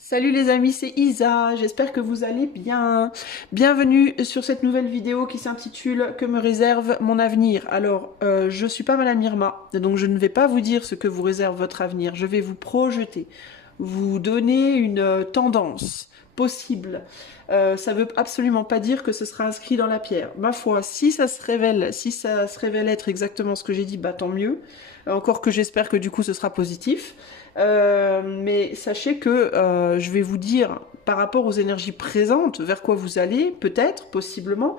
Salut les amis, c'est Isa, j'espère que vous allez bien. Bienvenue sur cette nouvelle vidéo qui s'intitule « Que me réserve mon avenir ?» Alors, je suis pas Madame Irma, donc je ne vais pas vous dire ce que vous réserve votre avenir, je vais vous projeter, vous donner une tendance possible. Ça veut absolument pas dire que ce sera inscrit dans la pierre. Ma foi, si ça se révèle être exactement ce que j'ai dit, bah tant mieux. Encore que j'espère que du coup ce sera positif. Mais sachez que je vais vous dire par rapport aux énergies présentes, vers quoi vous allez, peut-être, possiblement.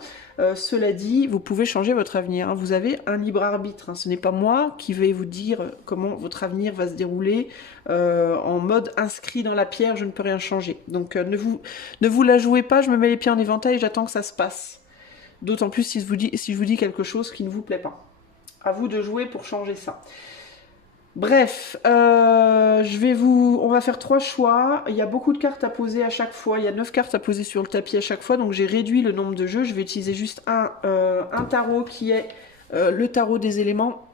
Cela dit, vous pouvez changer votre avenir, hein. Vous avez un libre arbitre, hein. Ce n'est pas moi qui vais vous dire comment votre avenir va se dérouler en mode inscrit dans la pierre, je ne peux rien changer. Donc ne vous la jouez pas, je me mets les pieds en éventail et j'attends que ça se passe. D'autant plus si je vous dis quelque chose qui ne vous plaît pas. À vous de jouer pour changer ça. Bref, on va faire 3 choix. Il y a beaucoup de cartes à poser à chaque fois. Il y a 9 cartes à poser sur le tapis à chaque fois. Donc j'ai réduit le nombre de jeux. Je vais utiliser juste un tarot qui est le tarot des éléments.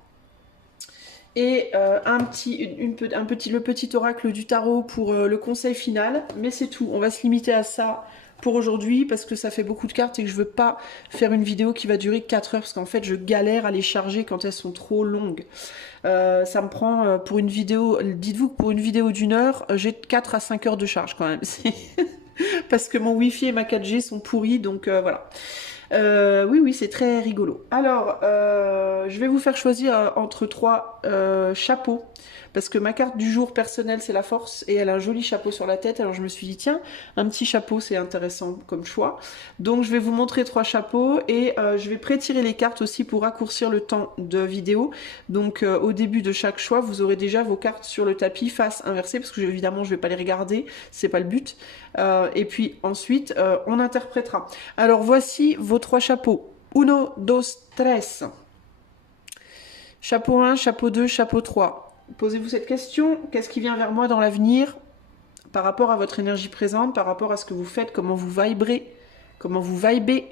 Et le petit oracle du tarot pour le conseil final. Mais c'est tout. On va se limiter à ça pour aujourd'hui parce que ça fait beaucoup de cartes et que je veux pas faire une vidéo qui va durer 4 heures parce qu'en fait je galère à les charger quand elles sont trop longues. Ça me prend pour une vidéo, dites-vous que pour une vidéo d'1 heure, j'ai 4 à 5 heures de charge quand même. Parce que mon Wi-Fi et ma 4G sont pourris, donc voilà. Oui, c'est très rigolo. Alors, je vais vous faire choisir entre 3 chapeaux. Parce que ma carte du jour personnelle, c'est la force. Et elle a un joli chapeau sur la tête. Alors je me suis dit, tiens, un petit chapeau, c'est intéressant comme choix. Donc je vais vous montrer 3 chapeaux. Et je vais pré-tirer les cartes aussi pour raccourcir le temps de vidéo. Donc au début de chaque choix, vous aurez déjà vos cartes sur le tapis face inversée. Parce que évidemment, je ne vais pas les regarder. C'est pas le but. Et puis ensuite, on interprétera. Alors voici vos 3 chapeaux. Uno, dos, tres. Chapeau 1, chapeau 2, chapeau 3. Posez-vous cette question. Qu'est-ce qui vient vers moi dans l'avenir par rapport à votre énergie présente, par rapport à ce que vous faites, comment vous vibrez, comment vous vibez.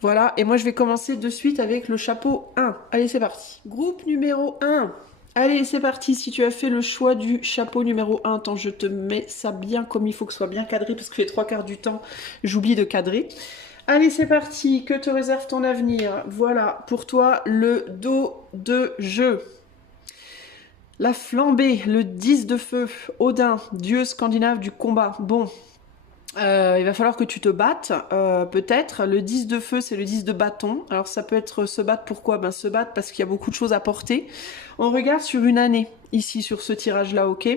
Voilà. Et moi, je vais commencer de suite avec le chapeau 1. Allez, c'est parti. Groupe numéro 1. Allez, c'est parti. Si tu as fait le choix du chapeau numéro 1, attends, je te mets ça bien comme il faut que ce soit bien cadré, parce que les 3 quarts du temps, j'oublie de cadrer. Allez, c'est parti. Que te réserve ton avenir? Voilà, pour toi, le dos de jeu. La flambée, le 10 de feu, Odin, dieu scandinave du combat. Bon, il va falloir que tu te battes, peut-être. Le 10 de feu, c'est le 10 de bâton. Alors ça peut être se battre, pourquoi? Ben se battre parce qu'il y a beaucoup de choses à porter. On regarde sur une année, ici, sur ce tirage-là, ok?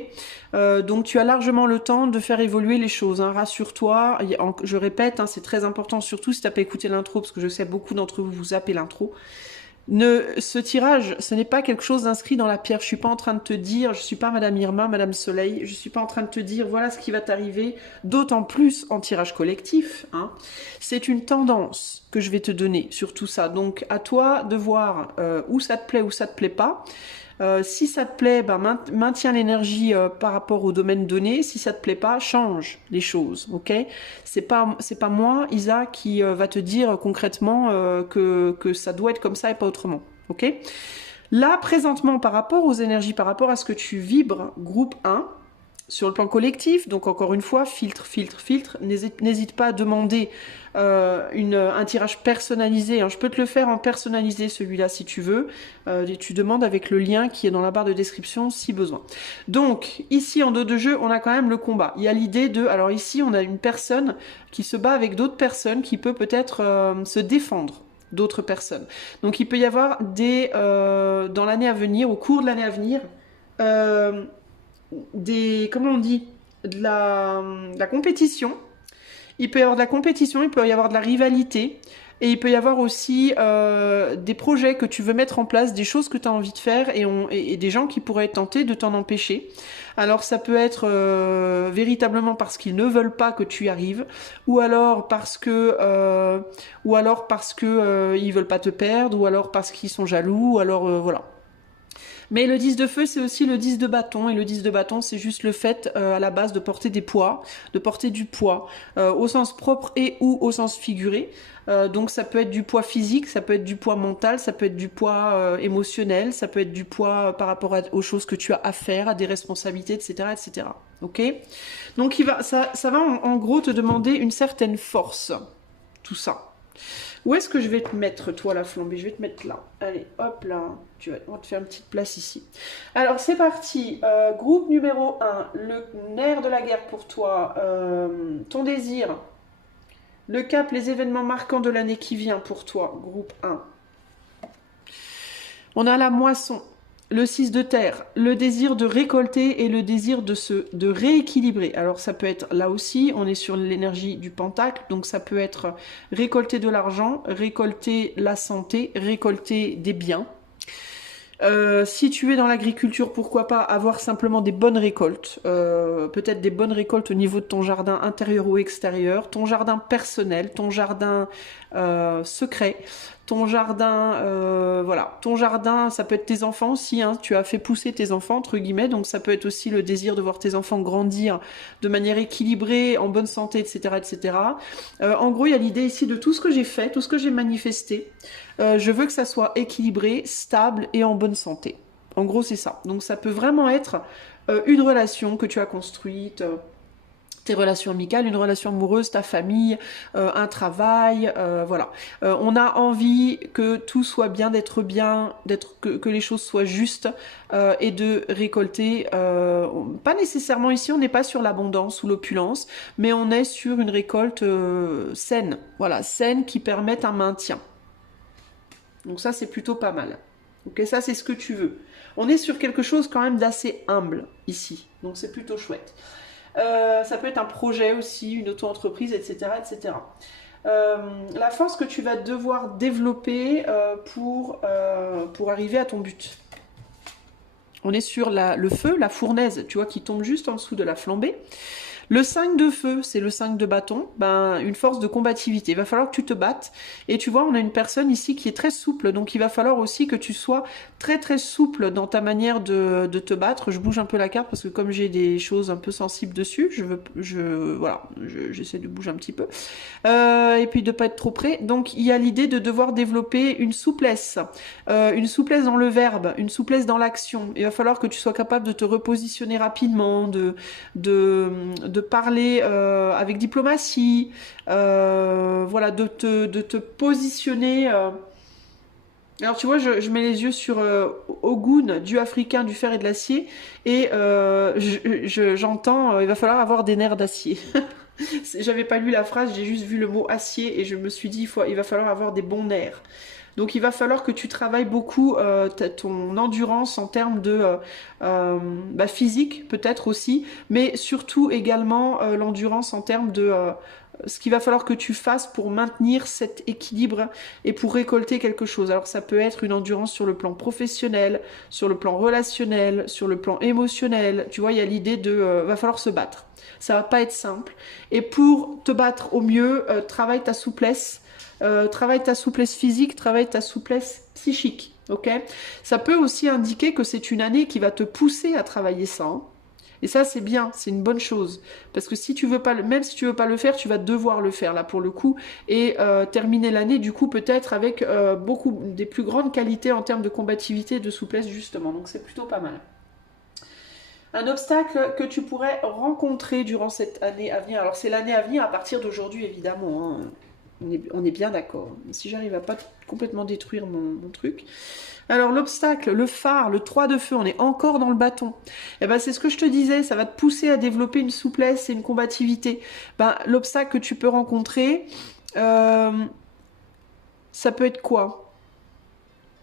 Donc tu as largement le temps de faire évoluer les choses, hein. Rassure-toi, je répète, hein, c'est très important, surtout si tu n'as pas écouté l'intro, parce que je sais beaucoup d'entre vous zappez l'intro. Ce tirage, ce n'est pas quelque chose d'inscrit dans la pierre. Je suis pas en train de te dire, je suis pas Madame Irma, Madame Soleil, je suis pas en train de te dire voilà ce qui va t'arriver, d'autant plus en tirage collectif, hein. C'est une tendance que je vais te donner sur tout ça. Donc à toi de voir où ça te plaît, où ça te plaît pas. Si ça te plaît, ben, maintiens l'énergie par rapport au domaine donné. Si ça te plaît pas, change les choses, ok? C'est pas moi, Isa, qui va te dire concrètement que ça doit être comme ça et pas autrement, ok? Là, présentement, par rapport aux énergies, par rapport à ce que tu vibres, groupe 1, sur le plan collectif, donc encore une fois, filtre. N'hésite pas à demander un tirage personnalisé. Alors, je peux te le faire en personnalisé, celui-là, si tu veux. Tu demandes avec le lien qui est dans la barre de description, si besoin. Donc, ici, en dos de jeu, on a quand même le combat. Il y a l'idée de... Alors ici, on a une personne qui se bat avec d'autres personnes, qui peut peut-être se défendre d'autres personnes. Donc, il peut y avoir dans l'année à venir, au cours de l'année à venir... comment on dit, de la compétition. Il peut y avoir de la compétition, il peut y avoir de la rivalité, et il peut y avoir aussi des projets que tu veux mettre en place, des choses que tu as envie de faire, et des gens qui pourraient tenter de t'en empêcher. Alors ça peut être véritablement parce qu'ils ne veulent pas que tu y arrives, ou alors parce que ils veulent pas te perdre, ou alors parce qu'ils sont jaloux, ou alors voilà. Mais le 10 de feu, c'est aussi le 10 de bâton. Et le 10 de bâton, c'est juste le fait, à la base, de porter des poids, de porter du poids, au sens propre et ou au sens figuré. Donc ça peut être du poids physique, ça peut être du poids mental, ça peut être du poids émotionnel, ça peut être du poids par rapport aux choses que tu as à faire, à des responsabilités, etc., etc. ok? Donc ça va en gros te demander une certaine force, tout ça. Où est-ce que je vais te mettre, toi, la flambée? Je vais te mettre là. Allez, hop là. On va te faire une petite place ici. Alors, c'est parti. Groupe numéro 1. Le nerf de la guerre pour toi. Ton désir. Le cap, les événements marquants de l'année qui vient pour toi. Groupe 1. On a la moisson. Le 6 de terre, le désir de récolter et le désir de rééquilibrer. Alors ça peut être là aussi, on est sur l'énergie du pentacle, donc ça peut être récolter de l'argent, récolter la santé, récolter des biens. Si tu es dans l'agriculture, pourquoi pas avoir simplement des bonnes récoltes, peut-être des bonnes récoltes au niveau de ton jardin intérieur ou extérieur, ton jardin personnel, ton jardin secret, ton jardin, voilà, ton jardin, ça peut être tes enfants aussi, hein, tu as fait pousser tes enfants, entre guillemets, donc ça peut être aussi le désir de voir tes enfants grandir de manière équilibrée, en bonne santé, etc. etc. En gros, il y a l'idée ici de tout ce que j'ai fait, tout ce que j'ai manifesté, je veux que ça soit équilibré, stable et en bonne santé. En gros, c'est ça. Donc ça peut vraiment être une relation que tu as construite, tes relations amicales, une relation amoureuse, ta famille, un travail, voilà. On a envie que tout soit bien, que les choses soient justes et de récolter. Pas nécessairement ici, on n'est pas sur l'abondance ou l'opulence, mais on est sur une récolte saine, voilà, saine qui permette un maintien. Donc ça, c'est plutôt pas mal. Ok, ça, c'est ce que tu veux. On est sur quelque chose quand même d'assez humble ici, donc c'est plutôt chouette. Ça peut être un projet aussi, une auto-entreprise, etc. etc. La force que tu vas devoir développer pour arriver à ton but. On est sur le feu, la fournaise, tu vois, qui tombe juste en dessous de la flambée. Le 5 de feu, c'est le 5 de bâton, ben, une force de combativité. Il va falloir que tu te battes. Et tu vois, on a une personne ici qui est très souple, donc il va falloir aussi que tu sois très très souple dans ta manière de te battre. Je bouge un peu la carte parce que comme j'ai des choses un peu sensibles dessus, j'essaie de bouger un petit peu. Et puis de pas être trop près. Donc il y a l'idée de devoir développer une souplesse dans le verbe, une souplesse dans l'action. Il va falloir que tu sois capable de te repositionner rapidement, de parler avec diplomatie, voilà, de te positionner. Alors tu vois, je mets les yeux sur Ogun, dieu africain du fer et de l'acier, et j'entends, il va falloir avoir des nerfs d'acier. J'avais pas lu la phrase, j'ai juste vu le mot acier et je me suis dit, il va falloir avoir des bons nerfs. Donc il va falloir que tu travailles beaucoup ton endurance en termes de physique peut-être aussi, mais surtout également l'endurance en termes de ce qu'il va falloir que tu fasses pour maintenir cet équilibre et pour récolter quelque chose. Alors ça peut être une endurance sur le plan professionnel, sur le plan relationnel, sur le plan émotionnel. Tu vois, il y a l'idée va falloir se battre. Ça va pas être simple. Et pour te battre au mieux, travaille ta souplesse. Travaille ta souplesse physique, travaille ta souplesse psychique, ok? Ça peut aussi indiquer que c'est une année qui va te pousser à travailler ça, hein. Et ça, c'est bien, c'est une bonne chose. Parce que si tu veux pas, même si tu veux pas le faire, tu vas devoir le faire, là, pour le coup, et terminer l'année, du coup, peut-être avec beaucoup des plus grandes qualités en termes de combativité et de souplesse, justement. Donc, c'est plutôt pas mal. Un obstacle que tu pourrais rencontrer durant cette année à venir. Alors, c'est l'année à venir à partir d'aujourd'hui, évidemment, hein. On est bien d'accord. Si j'arrive à pas complètement détruire mon truc. Alors l'obstacle, le phare, le 3 de feu, on est encore dans le bâton. Et ben c'est ce que je te disais, ça va te pousser à développer une souplesse et une combativité. Ben, l'obstacle que tu peux rencontrer, ça peut être quoi ?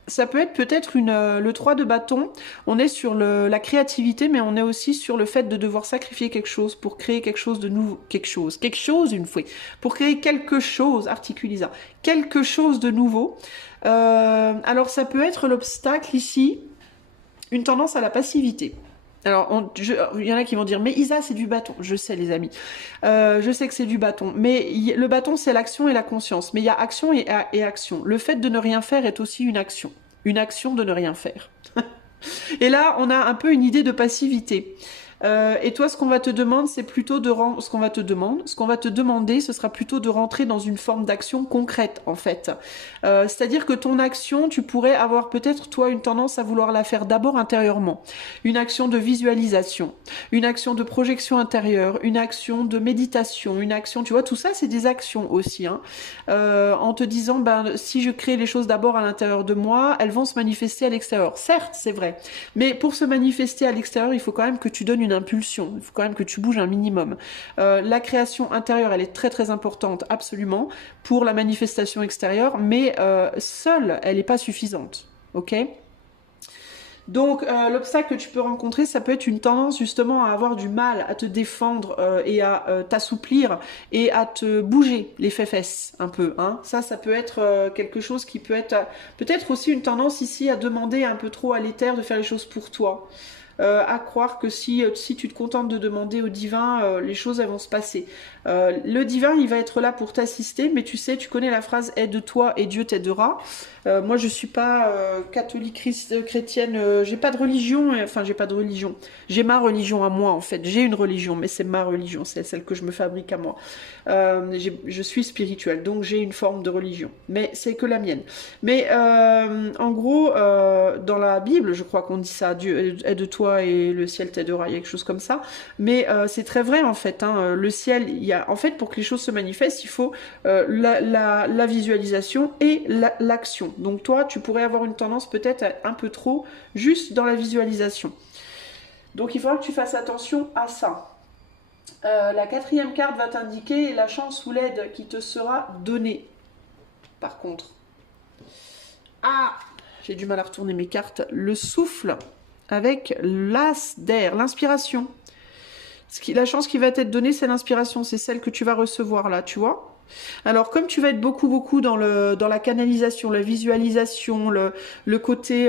Ça peut être peut-être le 3 de bâton, on est sur la créativité, mais on est aussi sur le fait de devoir sacrifier quelque chose pour créer quelque chose de nouveau. Quelque chose une fois. Pour créer quelque chose, articulisant, quelque chose de nouveau. Alors ça peut être l'obstacle ici, une tendance à la passivité. Alors, il y en a qui vont dire, mais Isa, c'est du bâton. Je sais, les amis. Je sais que c'est du bâton. Mais le bâton, c'est l'action et la conscience. Mais il y a action et action. Le fait de ne rien faire est aussi une action. Une action de ne rien faire. Et là, on a un peu une idée de passivité. Et toi, ce qu'on va te demander, c'est plutôt de ce qu'on va te demander, ce qu'on va te demander, ce sera plutôt de rentrer dans une forme d'action concrète, en fait. C'est-à-dire que ton action, tu pourrais avoir peut-être, toi, une tendance à vouloir la faire d'abord intérieurement. Une action de visualisation, une action de projection intérieure, une action de méditation, une action, tu vois, tout ça, c'est des actions aussi, hein. En te disant, ben, si je crée les choses d'abord à l'intérieur de moi, elles vont se manifester à l'extérieur. Certes, c'est vrai. Mais pour se manifester à l'extérieur, il faut quand même que tu donnes une impulsion. Il faut quand même que tu bouges un minimum. La création intérieure, elle est très très importante, absolument, pour la manifestation extérieure, mais seule, elle n'est pas suffisante. Ok ? Donc l'obstacle que tu peux rencontrer, ça peut être une tendance justement à avoir du mal à te défendre et à t'assouplir et à te bouger les fesses un peu. Hein. Ça peut être quelque chose qui peut être peut-être aussi une tendance ici à demander un peu trop à l'éther de faire les choses pour toi. À croire que si tu te contentes de demander au divin, les choses elles vont se passer. Le divin, il va être là pour t'assister, mais tu sais, tu connais la phrase « aide-toi et Dieu t'aidera ». Moi, je suis pas catholique chrétienne, j'ai pas de religion, enfin, j'ai pas de religion. J'ai ma religion à moi, en fait. J'ai une religion, mais c'est ma religion, c'est celle que je me fabrique à moi. Je suis spirituelle, donc j'ai une forme de religion, mais c'est que la mienne. Mais en gros, dans la Bible, je crois qu'on dit ça, Dieu aide-toi et le ciel t'aidera, il y a quelque chose comme ça. Mais c'est très vrai, en fait. Hein, le ciel, en fait, pour que les choses se manifestent, il faut la visualisation et l'action. Donc toi, tu pourrais avoir une tendance peut-être un peu trop juste dans la visualisation. Donc il faudra que tu fasses attention à ça. La quatrième carte va t'indiquer la chance ou l'aide qui te sera donnée. Par contre. Ah, j'ai du mal à retourner mes cartes. Le souffle avec l'as d'air, l'inspiration. La chance qui va t'être donnée, c'est l'inspiration. C'est celle que tu vas recevoir là, tu vois. Alors, comme tu vas être beaucoup dans la canalisation, la visualisation, le côté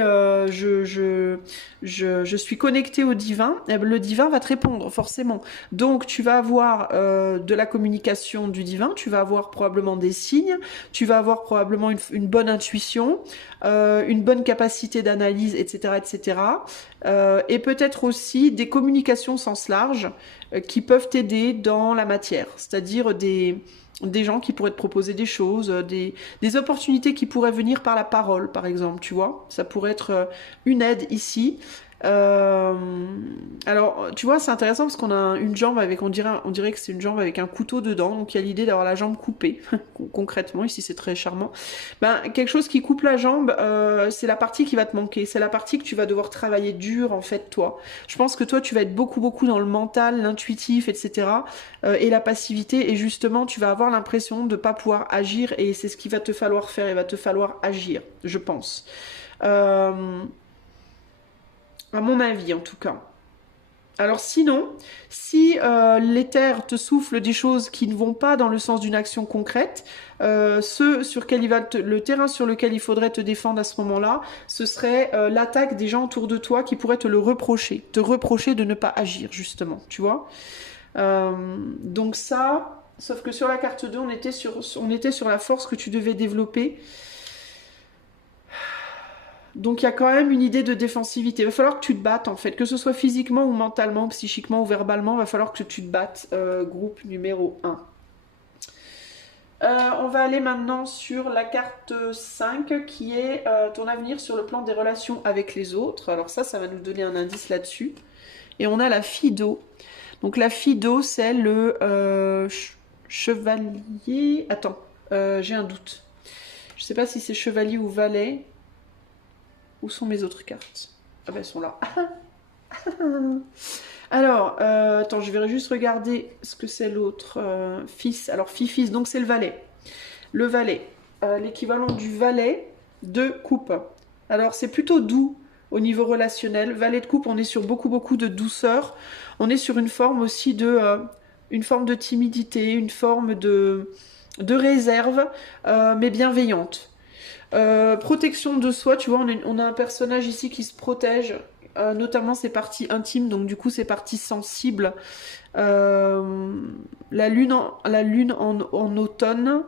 je suis connecté au divin, le divin va te répondre, forcément. Donc, tu vas avoir de la communication du divin, tu vas avoir probablement des signes, tu vas avoir probablement une bonne intuition, une bonne capacité d'analyse, etc., etc. Et peut-être aussi des communications au sens large qui peuvent t'aider dans la matière, c'est-à-dire des gens qui pourraient te proposer des choses, des opportunités qui pourraient venir par la parole, par exemple, tu vois. Ça pourrait être une aide ici. Alors, tu vois, c'est intéressant parce qu'on a une jambe avec, on dirait que c'est une jambe avec un couteau dedans, donc il y a l'idée d'avoir la jambe coupée, concrètement, ici c'est très charmant. Ben, quelque chose qui coupe la jambe, c'est la partie qui va te manquer, c'est la partie que tu vas devoir travailler dur, en fait, toi. Je pense que toi, tu vas être beaucoup dans le mental, l'intuitif, etc., et la passivité, et justement, tu vas avoir l'impression de ne pas pouvoir agir, et c'est ce qu'il va te falloir faire, il va te falloir agir, je pense. À mon avis, en tout cas. Alors sinon, si l'éther te souffle des choses qui ne vont pas dans le sens d'une action concrète, le terrain sur lequel il faudrait te défendre à ce moment-là, ce serait l'attaque des gens autour de toi qui pourraient te le reprocher, te reprocher de ne pas agir, justement, tu vois. Donc ça, sauf que sur la carte 2, on était sur la force que tu devais développer. Donc il y a quand même une idée de défensivité. Il va falloir que tu te battes en fait, que ce soit physiquement ou mentalement, psychiquement ou verbalement, il va falloir que tu te battes. Groupe numéro 1. On va aller maintenant sur la carte 5 qui est ton avenir sur le plan des relations avec les autres. Alors ça va nous donner un indice là-dessus. Et on a la Fido. Donc la Fido, c'est le chevalier... Attends, j'ai un doute. Je sais pas si c'est chevalier ou valet. Où sont mes autres cartes? Ah ben elles sont là. Alors, attends, je vais juste regarder ce que c'est l'autre. Fils. Alors, fils, donc c'est le valet. Le valet. L'équivalent du valet de coupe. Alors, c'est plutôt doux au niveau relationnel. Valet de coupe, on est sur beaucoup de douceur. On est sur une forme aussi une forme de timidité, une forme de réserve, mais bienveillante. Protection de soi, tu vois, on a un personnage ici qui se protège, notamment ses parties intimes, donc du coup ses parties sensibles. La lune en automne.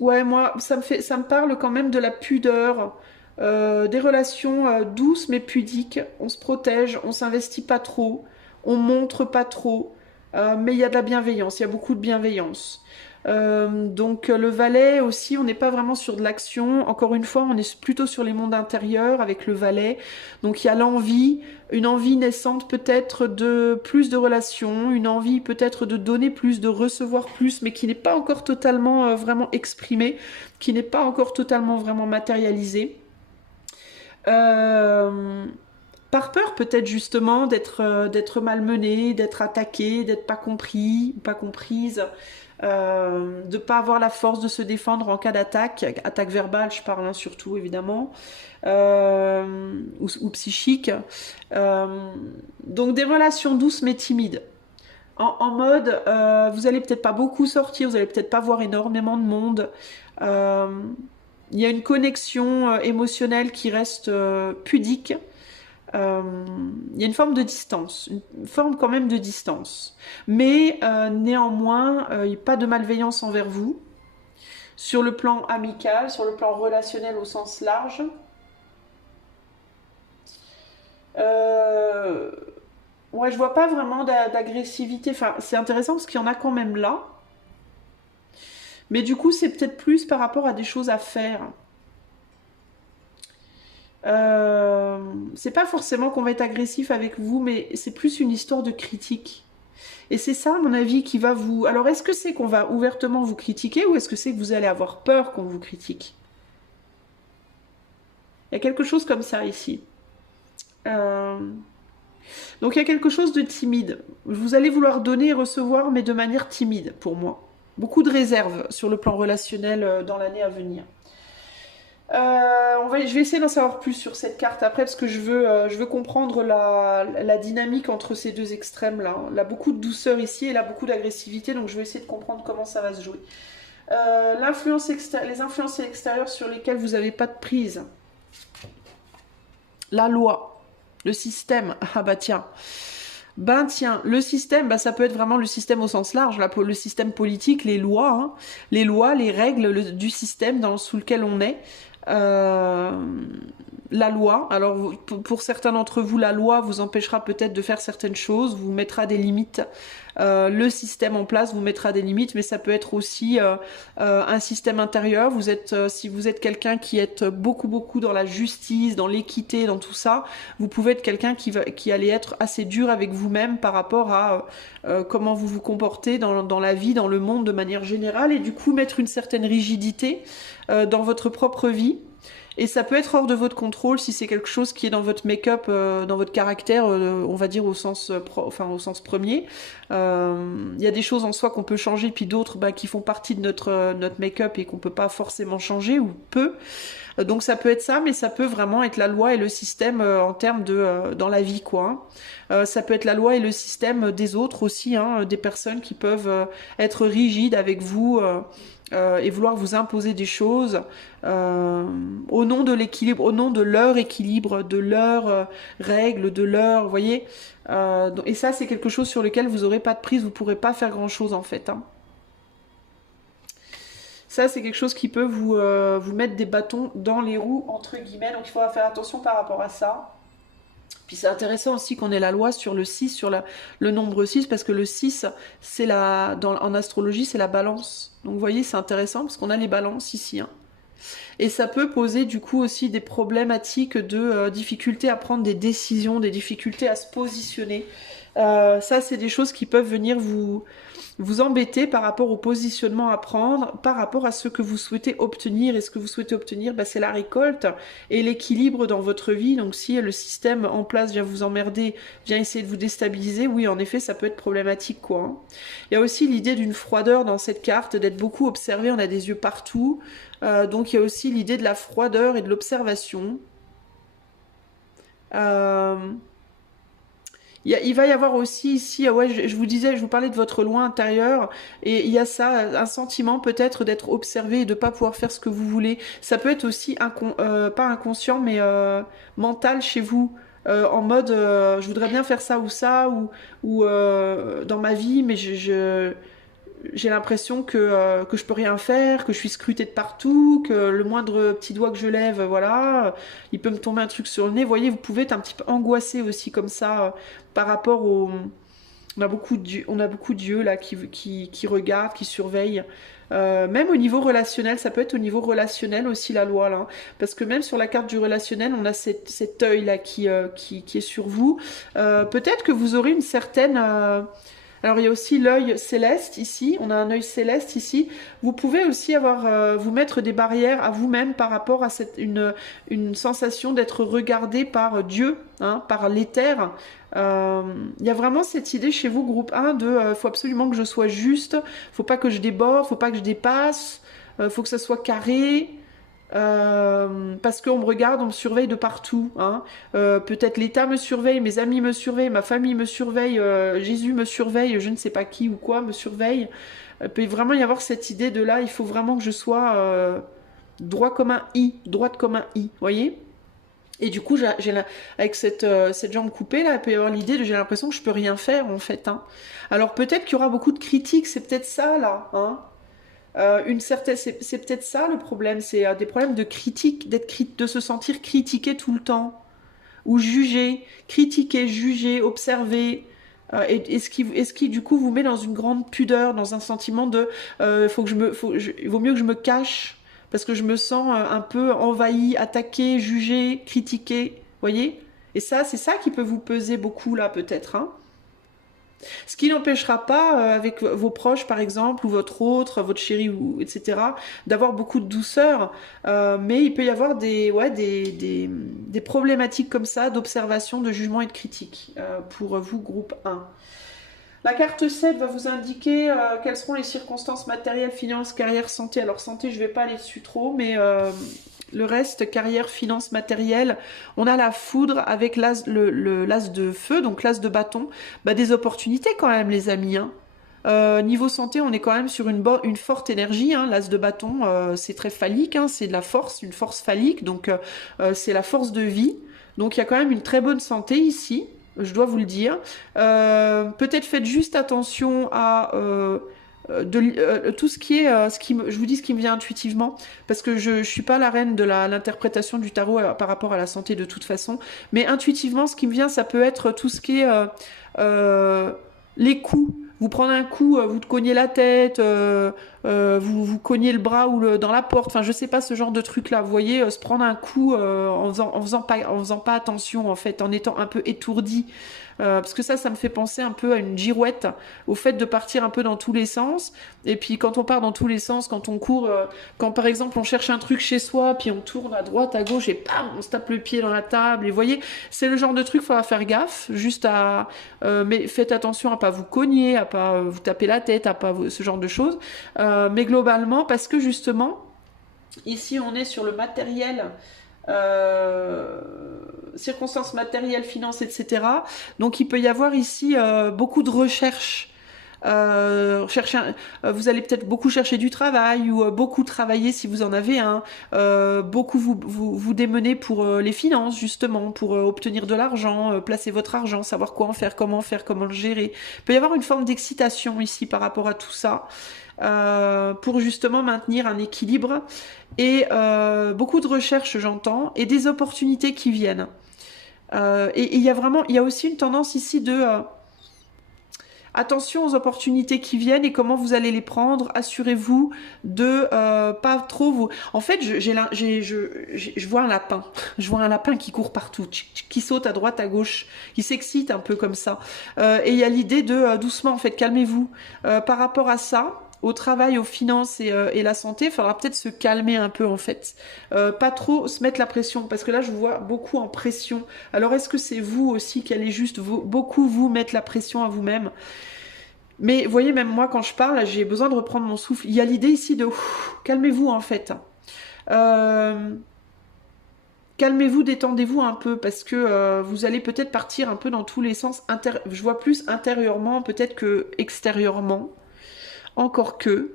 Ouais, moi, ça me parle quand même de la pudeur, Des relations douces mais pudiques. On se protège, on s'investit pas trop, on montre pas trop, mais il y a de la bienveillance, il y a beaucoup de bienveillance. Donc le valet aussi, on n'est pas vraiment sur de l'action. Encore une fois, on est plutôt sur les mondes intérieurs avec le valet. Donc il y a l'envie, une envie naissante peut-être de plus de relations, une envie peut-être de donner plus, de recevoir plus, mais qui n'est pas encore totalement vraiment exprimée, qui n'est pas encore totalement vraiment matérialisée. Euh, Par peur peut-être justement d'être malmené, d'être attaqué, d'être pas compris ou pas comprise, de pas avoir la force de se défendre en cas d'attaque, attaque verbale je parle hein, surtout évidemment, ou psychique. Euh, donc des relations douces mais timides. En mode, vous allez peut-être pas beaucoup sortir, vous allez peut-être pas voir énormément de monde. Euh, il y a une connexion émotionnelle qui reste pudique. Euh, il y a une forme de distance, une forme quand même de distance. Mais néanmoins, il n'y a pas de malveillance envers vous. Sur le plan amical, sur le plan relationnel au sens large. Euh, ouais, je vois pas vraiment d'agressivité. Enfin, c'est intéressant parce qu'il y en a quand même là. Mais du coup, c'est peut-être plus par rapport à des choses à faire. C'est pas forcément qu'on va être agressif avec vous, mais c'est plus une histoire de critique. Et c'est ça, à mon avis, qui va vous... Alors, est-ce que c'est qu'on va ouvertement vous critiquer ou est-ce que c'est que vous allez avoir peur qu'on vous critique? Il y a quelque chose comme ça ici. Euh, Donc, il y a quelque chose de timide. Vous allez vouloir donner et recevoir, mais de manière timide, pour moi. Beaucoup de réserves sur le plan relationnel dans l'année à venir. Je vais essayer d'en savoir plus sur cette carte après parce que je veux comprendre la dynamique entre ces deux extrêmes là. Là, beaucoup de douceur ici et là, beaucoup d'agressivité, donc je vais essayer de comprendre comment ça va se jouer. Les influences extérieures sur lesquelles vous n'avez pas de prise. La loi, le système. Ah bah tiens. Ben tiens, le système, bah, ça peut être vraiment le système au sens large, là, le système politique, hein, les lois, les règles du système sous lequel on est. Euh, la loi, alors pour certains d'entre vous, la loi vous empêchera peut-être de faire certaines choses, vous mettra des limites. Le système en place vous mettra des limites, mais ça peut être aussi un système intérieur. Si vous êtes quelqu'un qui est beaucoup dans la justice, dans l'équité, dans tout ça, vous pouvez être quelqu'un qui allait être assez dur avec vous-même par rapport à comment vous vous comportez dans la vie, dans le monde de manière générale, et du coup mettre une certaine rigidité dans votre propre vie. Et ça peut être hors de votre contrôle si c'est quelque chose qui est dans votre make-up, dans votre caractère, on va dire au sens premier. Il y a des choses en soi qu'on peut changer, puis d'autres qui font partie de notre make-up et qu'on peut pas forcément changer ou peu. Donc ça peut être ça, mais ça peut vraiment être la loi et le système en termes de dans la vie quoi. Ça peut être la loi et le système des autres aussi, hein, des personnes qui peuvent être rigides avec vous. Et vouloir vous imposer des choses au nom de l'équilibre, au nom de leur équilibre, de leurs règles, vous voyez. Et ça, c'est quelque chose sur lequel vous n'aurez pas de prise, vous ne pourrez pas faire grand-chose en fait. Hein. Ça, c'est quelque chose qui peut vous mettre des bâtons dans les roues, entre guillemets, donc il faudra faire attention par rapport à ça. Puis c'est intéressant aussi qu'on ait la loi sur le 6, sur le nombre 6, parce que le 6, en astrologie, c'est la balance. Donc vous voyez, c'est intéressant, parce qu'on a les balances ici. Hein. Et ça peut poser du coup aussi des problématiques de difficultés à prendre des décisions, des difficultés à se positionner. Ça, c'est des choses qui peuvent venir vous embêter par rapport au positionnement à prendre, par rapport à ce que vous souhaitez obtenir. Et ce que vous souhaitez obtenir, c'est la récolte et l'équilibre dans votre vie. Donc si le système en place vient vous emmerder, vient essayer de vous déstabiliser, oui, en effet, ça peut être problématique, quoi. Hein. Il y a aussi l'idée d'une froideur dans cette carte, d'être beaucoup observé, on a des yeux partout. Donc il y a aussi l'idée de la froideur et de l'observation. Il va y avoir aussi ici, ouais, je vous disais, je vous parlais de votre loi intérieure, et il y a ça, un sentiment peut-être d'être observé et de pas pouvoir faire ce que vous voulez. Ça peut être aussi pas inconscient, mais mental chez vous. En mode, je voudrais bien faire ça ou ça, ou dans ma vie, mais j'ai l'impression que je peux rien faire, que je suis scrutée de partout, que le moindre petit doigt que je lève, voilà, il peut me tomber un truc sur le nez. Vous voyez, vous pouvez être un petit peu angoissé aussi comme ça par rapport au... on a beaucoup de dieux là qui regardent, qui surveillent. Même au niveau relationnel, ça peut être au niveau relationnel aussi la loi là, parce que même sur la carte du relationnel, on a cet œil là qui est sur vous. Peut-être que vous aurez une certaine alors il y a aussi l'œil céleste ici, on a un œil céleste ici. Vous pouvez aussi vous mettre des barrières à vous-même par rapport à une sensation d'être regardé par Dieu, hein, par l'éther. Il y a vraiment cette idée chez vous, groupe 1, de faut absolument que je sois juste, faut pas que je déborde, faut pas que je dépasse, faut que ça soit carré. Parce qu'on me regarde, on me surveille de partout, hein. Peut-être l'État me surveille, mes amis me surveillent, ma famille me surveille, Jésus me surveille, je ne sais pas qui ou quoi me surveille. Il peut vraiment y avoir cette idée de là, il faut vraiment que je sois droite comme un I, voyez. Et du coup, avec cette jambe coupée là, il peut y avoir l'idée de j'ai l'impression que je peux rien faire en fait, hein. Alors peut-être qu'il y aura beaucoup de critiques, c'est peut-être ça là, hein. C'est peut-être ça le problème, c'est des problèmes de critique, de se sentir critiqué tout le temps, ou jugé, critiqué, jugé, observé, et ce qui du coup vous met dans une grande pudeur, dans un sentiment de il vaut mieux que je me cache parce que je me sens un peu envahi, attaqué, jugé, critiqué, voyez? Et ça, c'est ça qui peut vous peser beaucoup là peut-être, hein. Ce qui n'empêchera pas, avec vos proches par exemple, ou votre autre, votre chéri, ou, etc., d'avoir beaucoup de douceur. Mais il peut y avoir des problématiques comme ça, d'observation, de jugement et de critique pour vous, groupe 1. La carte 7 va vous indiquer quelles seront les circonstances matérielles, finances, carrière, santé. Alors santé, je ne vais pas aller dessus trop, mais le reste, carrière, finances, matériel, on a la foudre avec l'as de feu, donc l'as de bâton. Bah, des opportunités quand même, les amis, hein. Niveau santé, on est quand même sur une forte énergie, hein. L'as de bâton, c'est très phallique, hein. C'est de la force, une force phallique, donc c'est la force de vie. Donc il y a quand même une très bonne santé ici, je dois vous le dire. Peut-être faites juste attention à tout ce qui est, je vous dis ce qui me vient intuitivement, parce que je suis pas la reine de l'interprétation du tarot par rapport à la santé de toute façon, mais intuitivement, ce qui me vient, ça peut être tout ce qui est les coups. Vous prenez un coup, vous te cognez la tête, vous cognez le bras ou dans la porte, enfin je sais pas, ce genre de truc là, vous voyez, se prendre un coup en faisant pas attention en fait, en étant un peu étourdi. Parce que ça me fait penser un peu à une girouette, au fait de partir un peu dans tous les sens. Et puis quand on part dans tous les sens, quand on court, quand par exemple on cherche un truc chez soi, puis on tourne à droite, à gauche, et bam, on se tape le pied dans la table. Et vous voyez, c'est le genre de truc, il faudra faire gaffe, mais faites attention à pas vous cogner, à pas vous taper la tête, à pas ce genre de choses. Mais globalement, parce que justement, ici on est sur le matériel. Circonstances matérielles, finances, etc. Donc il peut y avoir ici beaucoup de recherches. Vous allez peut-être beaucoup chercher du travail ou beaucoup travailler si vous en avez un. Beaucoup vous démener pour les finances justement, pour obtenir de l'argent, placer votre argent, savoir quoi en faire, comment le gérer. Il peut y avoir une forme d'excitation ici par rapport à tout ça. Pour justement maintenir un équilibre et beaucoup de recherches j'entends et des opportunités qui viennent et il y a aussi une tendance ici de attention aux opportunités qui viennent et comment vous allez les prendre. Assurez-vous de pas trop vous. En fait, je vois un lapin. Je vois un lapin qui court partout, qui saute à droite, à gauche, qui s'excite un peu comme ça. Et il y a l'idée de doucement, en fait, calmez-vous. Par rapport à ça, au travail, aux finances et la santé, il faudra peut-être se calmer un peu en fait. Pas trop se mettre la pression, parce que là je vous vois beaucoup en pression. Alors est-ce que c'est vous aussi qui allez juste beaucoup vous mettre la pression à vous-même? Mais vous voyez, même moi quand je parle, j'ai besoin de reprendre mon souffle. Il y a l'idée ici de calmez-vous en fait. Calmez-vous, détendez-vous un peu, parce que vous allez peut-être partir un peu dans tous les sens. Je vois plus intérieurement peut-être que extérieurement. Encore que,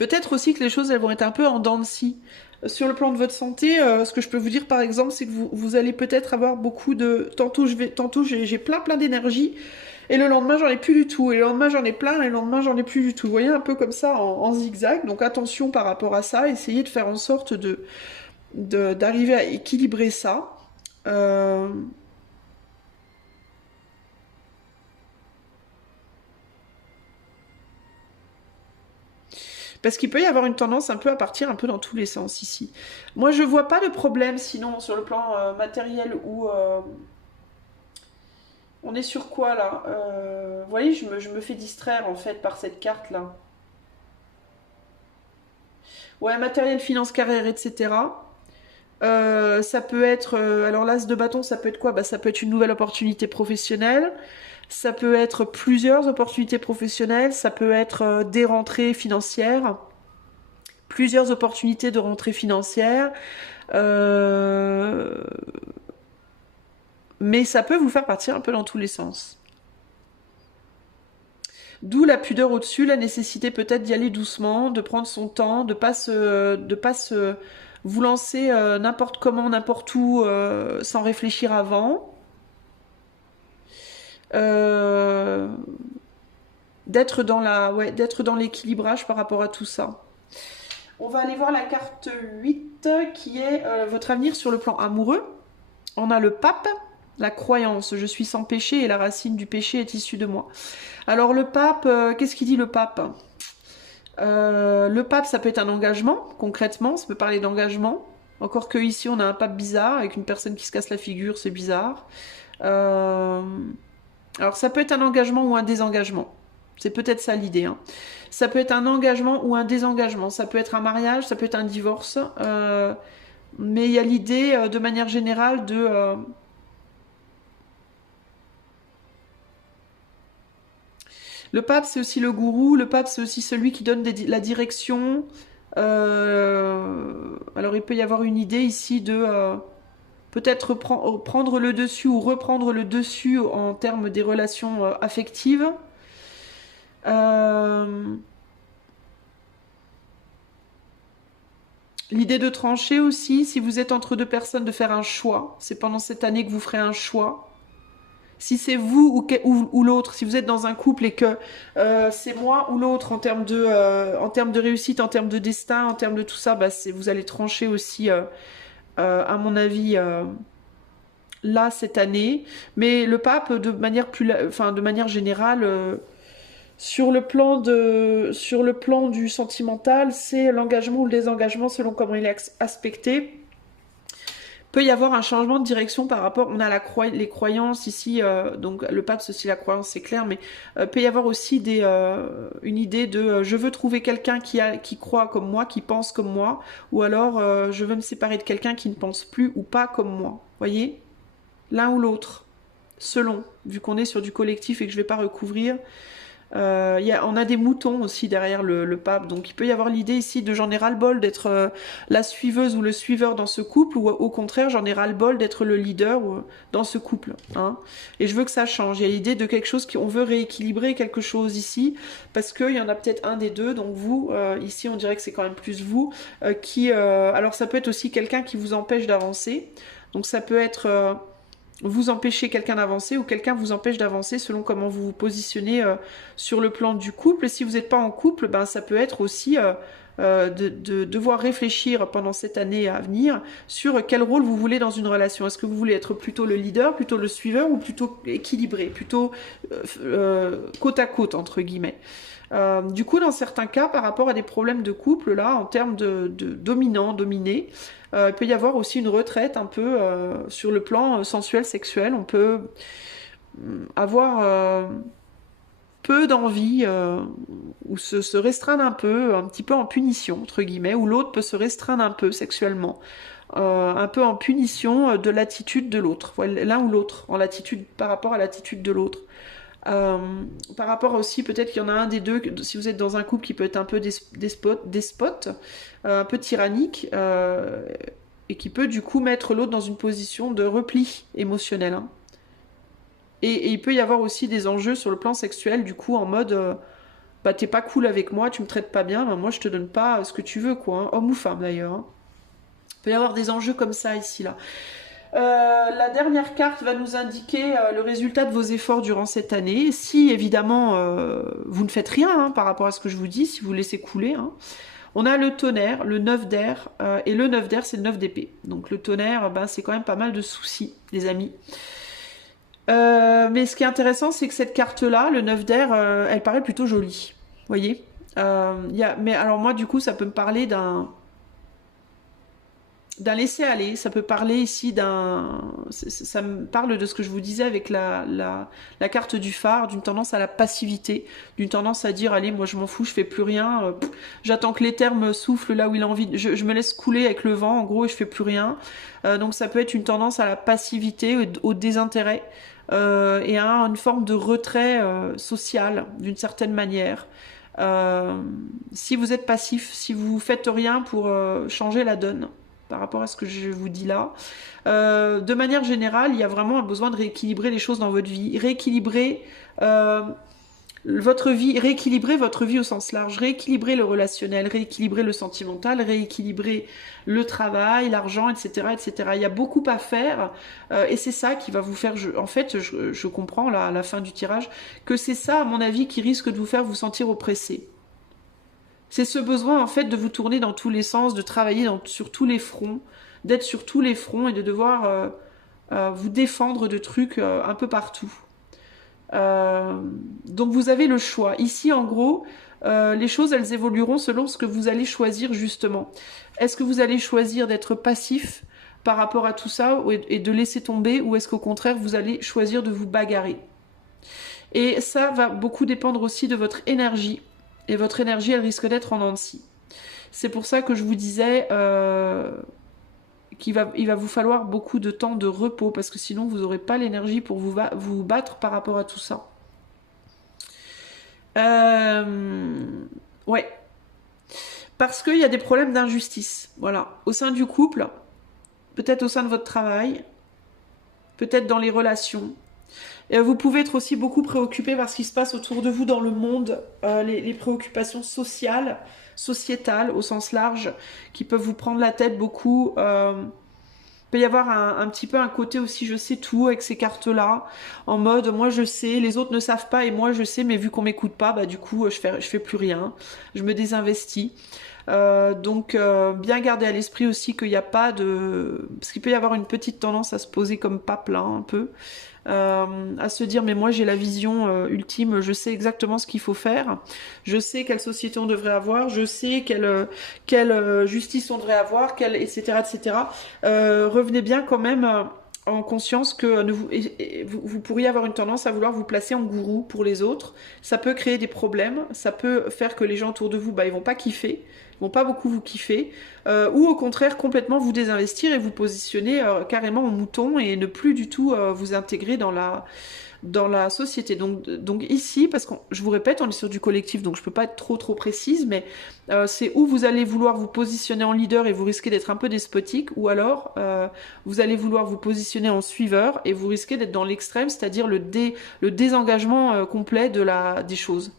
Peut-être aussi que les choses, elles vont être un peu en dents de scie. Sur le plan de votre santé, ce que je peux vous dire par exemple, c'est que vous allez peut-être avoir beaucoup de... Tantôt j'ai plein d'énergie, et le lendemain j'en ai plus du tout, et le lendemain j'en ai plein, et le lendemain j'en ai plus du tout. Vous voyez, un peu comme ça en zigzag, donc attention par rapport à ça, essayez de faire en sorte d'arriver à équilibrer ça. Euh, Parce qu'il peut y avoir une tendance un peu à partir un peu dans tous les sens ici. Moi, je vois pas de problème sinon sur le plan matériel ou on est sur quoi là. Vous voyez, je me fais distraire en fait par cette carte là. Ouais, matériel, finance, carrière, etc. Ça peut être, alors l'as de bâton, ça peut être quoi? Bah, ça peut être une nouvelle opportunité professionnelle. Ça peut être plusieurs opportunités professionnelles. Ça peut être des rentrées financières. Plusieurs opportunités de rentrée financière. Euh, Mais ça peut vous faire partir un peu dans tous les sens. D'où la pudeur au-dessus, la nécessité peut-être d'y aller doucement, de prendre son temps, de pas se vous lancer n'importe comment, n'importe où, sans réfléchir avant. Euh, d'être dans l'équilibrage par rapport à tout ça. On va aller voir la carte 8 qui est votre avenir sur le plan amoureux. On a le pape, la croyance, je suis sans péché et la racine du péché est issue de moi. Alors le pape, qu'est-ce qu'il dit le pape? Le pape, ça peut être un engagement, concrètement, ça peut parler d'engagement. Encore que ici, on a un pape bizarre, avec une personne qui se casse la figure, c'est bizarre. Euh, Alors ça peut être un engagement ou un désengagement. C'est peut-être ça l'idée. Hein. Ça peut être un engagement ou un désengagement. Ça peut être un mariage, ça peut être un divorce. Mais il y a l'idée, de manière générale, de... Le pape, c'est aussi le gourou. Le pape, c'est aussi celui qui donne la direction. Alors, il peut y avoir une idée ici de peut-être prendre le dessus ou reprendre le dessus en termes des relations affectives. Euh, L'idée de trancher aussi, si vous êtes entre deux personnes, de faire un choix. C'est pendant cette année que vous ferez un choix. Si c'est vous ou l'autre, si vous êtes dans un couple et que c'est moi ou l'autre en termes de réussite, en termes de destin, en termes de tout ça, bah, vous allez trancher aussi, à mon avis, là cette année. Mais le pape, de manière générale, sur le plan du sentimental, c'est l'engagement ou le désengagement selon comment il est aspecté. Peut y avoir un changement de direction par rapport, on a les croyances ici, donc le pape c'est aussi la croyance, c'est clair, mais peut y avoir aussi une idée de je veux trouver quelqu'un qui croit comme moi, qui pense comme moi, ou alors je veux me séparer de quelqu'un qui ne pense plus ou pas comme moi. Voyez, l'un ou l'autre, selon, vu qu'on est sur du collectif et que je ne vais pas recouvrir. On a des moutons aussi derrière le pape, donc il peut y avoir l'idée ici de j'en ai ras-le-bol d'être la suiveuse ou le suiveur dans ce couple, ou au contraire j'en ai ras-le-bol d'être le leader dans ce couple. Hein. Et je veux que ça change. Il y a l'idée de quelque chose qu'on veut rééquilibrer quelque chose ici, parce qu'il y en a peut-être un des deux, donc vous, ici on dirait que c'est quand même plus vous, alors ça peut être aussi quelqu'un qui vous empêche d'avancer, donc ça peut être... vous empêchez quelqu'un d'avancer ou quelqu'un vous empêche d'avancer selon comment vous vous positionnez sur le plan du couple. Et si vous n'êtes pas en couple, ben, ça peut être aussi de devoir réfléchir pendant cette année à venir sur quel rôle vous voulez dans une relation. Est-ce que vous voulez être plutôt le leader, plutôt le suiveur ou plutôt équilibré, plutôt côte à côte, entre guillemets. Du coup, dans certains cas, par rapport à des problèmes de couple, là, en termes de dominant, dominé, il peut y avoir aussi une retraite un peu sur le plan sensuel, sexuel. On peut avoir peu d'envie ou se restreindre un petit peu en punition, entre guillemets, ou l'autre peut se restreindre un peu sexuellement. Un peu en punition de l'attitude de l'autre, l'un ou l'autre, en l'attitude par rapport à l'attitude de l'autre. Euh, Par rapport aussi, peut-être qu'il y en a un des deux, si vous êtes dans un couple qui peut être un peu despote, un peu tyrannique, et qui peut du coup mettre l'autre dans une position de repli émotionnel. Hein. Et il peut y avoir aussi des enjeux sur le plan sexuel, du coup, en mode bah t'es pas cool avec moi, tu me traites pas bien, bah, moi je te donne pas ce que tu veux, quoi, hein, homme ou femme d'ailleurs. Hein. Il peut y avoir des enjeux comme ça ici, là. La dernière carte va nous indiquer le résultat de vos efforts durant cette année. Si évidemment vous ne faites rien hein, par rapport à ce que je vous dis, si vous laissez couler. Hein. On a le tonnerre, le 9 d'air, et le 9 d'air c'est le 9 d'épée. Donc le tonnerre, ben, c'est quand même pas mal de soucis, les amis. Mais ce qui est intéressant, c'est que cette carte-là, le 9 d'air, elle paraît plutôt jolie. Vous voyez mais alors moi, du coup, ça peut me parler d'un laisser-aller, ça peut parler ici ça me parle de ce que je vous disais avec la carte du phare, d'une tendance à la passivité, d'une tendance à dire, allez, moi je m'en fous, je fais plus rien, j'attends que l'éther me souffle là où il a envie, je me laisse couler avec le vent, en gros, et je fais plus rien. Donc ça peut être une tendance à la passivité, au désintérêt, et à une forme de retrait social, d'une certaine manière. Si vous êtes passif, si vous faites rien pour changer la donne, par rapport à ce que je vous dis là. De manière générale, il y a vraiment un besoin de rééquilibrer les choses dans votre vie. Rééquilibrer votre vie au sens large. Rééquilibrer le relationnel, rééquilibrer le sentimental, rééquilibrer le travail, l'argent, etc., etc. Il y a beaucoup à faire et c'est ça qui va vous faire... En fait, je comprends là, à la fin du tirage que c'est ça, à mon avis, qui risque de vous faire vous sentir oppressé. C'est ce besoin en fait de vous tourner dans tous les sens, de travailler sur tous les fronts, d'être sur tous les fronts et de devoir vous défendre de trucs un peu partout. Donc vous avez le choix. Ici en gros, les choses elles évolueront selon ce que vous allez choisir justement. Est-ce que vous allez choisir d'être passif par rapport à tout ça et de laisser tomber, ou est-ce qu'au contraire vous allez choisir de vous bagarrer? Et ça va beaucoup dépendre aussi de votre énergie. Et votre énergie, elle risque d'être en dents de scie. C'est pour ça que je vous disais il va vous falloir beaucoup de temps de repos, parce que sinon vous n'aurez pas l'énergie pour vous battre par rapport à tout ça. Ouais. Parce qu'il y a des problèmes d'injustice. Voilà. Au sein du couple, peut-être au sein de votre travail, peut-être dans les relations. Vous pouvez être aussi beaucoup préoccupé par ce qui se passe autour de vous dans le monde, les préoccupations sociales, sociétales au sens large, qui peuvent vous prendre la tête beaucoup. Il peut y avoir un petit peu un côté aussi je sais tout avec ces cartes-là, en mode moi je sais, les autres ne savent pas et moi je sais, mais vu qu'on m'écoute pas, bah du coup je fais plus rien, je me désinvestis. Donc bien garder à l'esprit aussi qu'il n'y a pas de... Parce qu'il peut y avoir une petite tendance à se poser comme pape là, un peu. À se dire mais moi j'ai la vision ultime, je sais exactement ce qu'il faut faire, je sais quelle société on devrait avoir, je sais quelle justice on devrait avoir, etc. etc. Revenez bien quand même en conscience que vous pourriez avoir une tendance à vouloir vous placer en gourou pour les autres. Ça peut créer des problèmes, ça peut faire que les gens autour de vous, bah, ils vont pas kiffer, ils vont pas beaucoup vous kiffer, ou au contraire complètement vous désinvestir et vous positionner carrément en mouton et ne plus du tout vous intégrer dans la société. Donc ici, parce que je vous répète, on est sur du collectif, donc je peux pas être trop précise, mais c'est où vous allez vouloir vous positionner en leader et vous risquez d'être un peu despotique, ou alors vous allez vouloir vous positionner en suiveur et vous risquez d'être dans l'extrême, c'est-à-dire le désengagement complet des choses.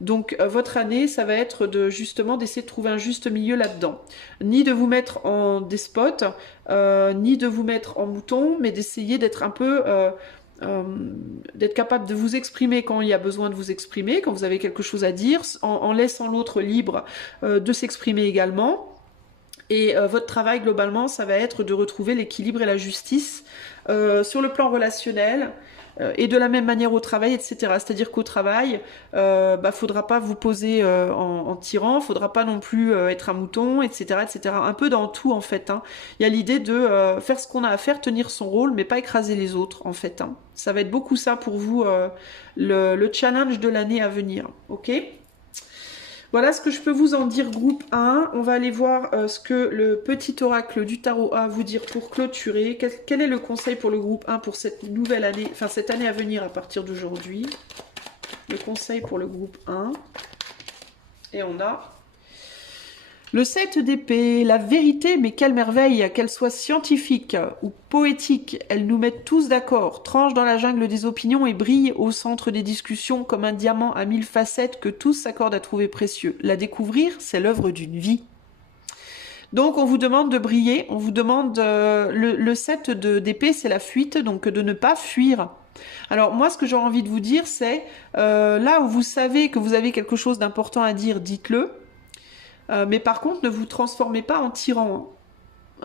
Donc votre année, ça va être justement d'essayer de trouver un juste milieu là-dedans. Ni de vous mettre en despote, ni de vous mettre en mouton, mais d'essayer d'être un peu... d'être capable de vous exprimer quand il y a besoin de vous exprimer, quand vous avez quelque chose à dire, en laissant l'autre libre de s'exprimer également. Et votre travail globalement, ça va être de retrouver l'équilibre et la justice sur le plan relationnel, et de la même manière au travail, etc. C'est-à-dire qu'au travail, faudra pas vous poser en tyran, faudra pas non plus être un mouton, etc., etc. Un peu dans tout en fait. Hein. Il y a l'idée de faire ce qu'on a à faire, tenir son rôle, mais pas écraser les autres en fait. Hein. Ça va être beaucoup ça pour vous, le challenge de l'année à venir. Ok ? Voilà ce que je peux vous en dire, groupe 1. On va aller voir ce que le petit oracle du tarot a à vous dire pour clôturer. Quel est le conseil pour le groupe 1 pour cette nouvelle année, enfin cette année à venir à partir d'aujourd'hui? Le conseil pour le groupe 1. Et on a Le 7 d'épée, la vérité, mais quelle merveille, qu'elle soit scientifique ou poétique, elle nous met tous d'accord, tranche dans la jungle des opinions et brille au centre des discussions comme un diamant à 1000 facettes que tous s'accordent à trouver précieux. La découvrir, c'est l'œuvre d'une vie. Donc on vous demande de briller, on vous demande le 7 d'épée, c'est la fuite, donc de ne pas fuir. Alors moi ce que j'aurais envie de vous dire c'est là où vous savez que vous avez quelque chose d'important à dire, dites-le. Mais par contre, ne vous transformez pas en tyran.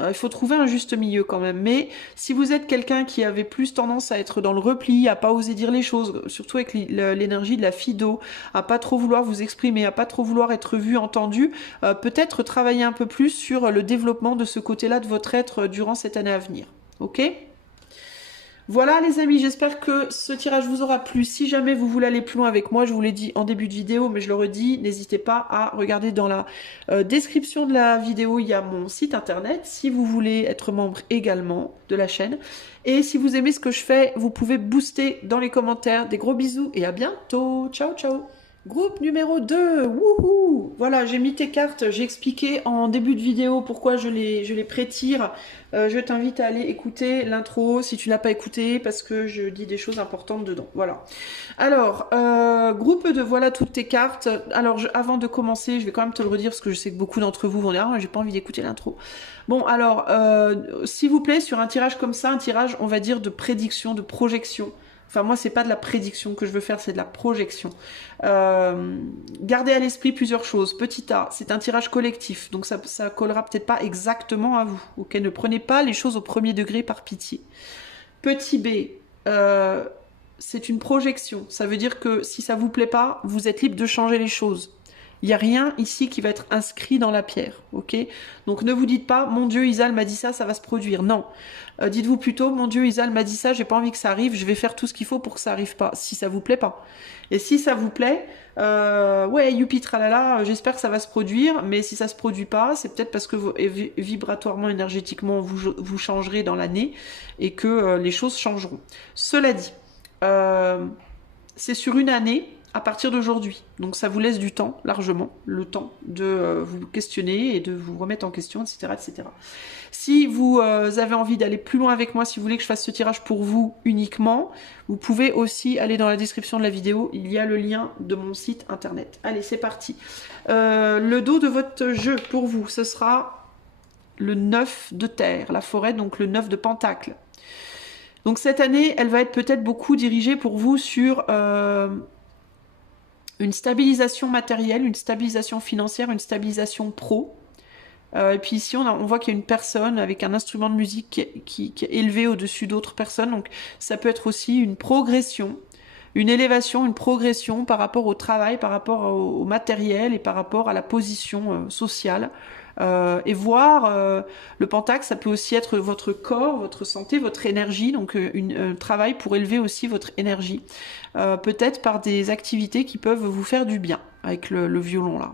Il faut trouver un juste milieu quand même. Mais si vous êtes quelqu'un qui avait plus tendance à être dans le repli, à pas oser dire les choses, surtout avec l'énergie de la Fido, à pas trop vouloir vous exprimer, à pas trop vouloir être vu, entendu, peut-être travailler un peu plus sur le développement de ce côté-là de votre être durant cette année à venir. Ok ? Voilà les amis, j'espère que ce tirage vous aura plu. Si jamais vous voulez aller plus loin avec moi, je vous l'ai dit en début de vidéo, mais je le redis, n'hésitez pas à regarder dans la description de la vidéo, il y a mon site internet, si vous voulez être membre également de la chaîne. Et si vous aimez ce que je fais, vous pouvez booster dans les commentaires. Des gros bisous et à bientôt. Ciao, ciao. Groupe numéro 2, wouhou! Voilà, j'ai mis tes cartes, j'ai expliqué en début de vidéo pourquoi je les pré-tire. Je t'invite à aller écouter l'intro si tu l'as pas écouté parce que je dis des choses importantes dedans. Voilà. Alors, groupe 2, voilà toutes tes cartes. Alors, avant de commencer, je vais quand même te le redire parce que je sais que beaucoup d'entre vous vont dire « Ah, j'ai pas envie d'écouter l'intro ». Bon, alors, s'il vous plaît, sur un tirage comme ça, un tirage, on va dire, de prédiction, de projection. Enfin, moi, c'est pas de la prédiction que je veux faire, c'est de la projection. Gardez à l'esprit plusieurs choses. Petit A, c'est un tirage collectif, donc ça collera peut-être pas exactement à vous. Ok, ne prenez pas les choses au premier degré par pitié. Petit B, c'est une projection. Ça veut dire que si ça vous plaît pas, vous êtes libre de changer les choses. Il n'y a rien ici qui va être inscrit dans la pierre, ok? Donc ne vous dites pas, mon Dieu, Isal m'a dit ça, ça va se produire. Non. Dites-vous plutôt, mon Dieu, Isal m'a dit ça, j'ai pas envie que ça arrive, je vais faire tout ce qu'il faut pour que ça arrive pas, si ça vous plaît pas. Et si ça vous plaît, ouais, youpi tralala, j'espère que ça va se produire, mais si ça se produit pas, c'est peut-être parce que vibratoirement, énergétiquement, vous changerez dans l'année et que les choses changeront. Cela dit, c'est sur une année, à partir d'aujourd'hui. Donc ça vous laisse du temps, largement, le temps de vous questionner et de vous remettre en question, etc. etc. Si vous avez envie d'aller plus loin avec moi, si vous voulez que je fasse ce tirage pour vous uniquement, vous pouvez aussi aller dans la description de la vidéo, il y a le lien de mon site internet. Allez, c'est parti. Le dos de votre jeu pour vous, ce sera le 9 de terre, la forêt, donc le 9 de pentacle. Donc cette année, elle va être peut-être beaucoup dirigée pour vous sur une stabilisation matérielle, une stabilisation financière, une stabilisation pro. Et puis ici, on voit qu'il y a une personne avec un instrument de musique qui est élevé au-dessus d'autres personnes. Donc ça peut être aussi une progression, une élévation, une progression par rapport au travail, par rapport au matériel et par rapport à la position sociale. Et voir le pentacle, ça peut aussi être votre corps, votre santé, votre énergie, donc un travail pour élever aussi votre énergie, peut-être par des activités qui peuvent vous faire du bien avec le violon là.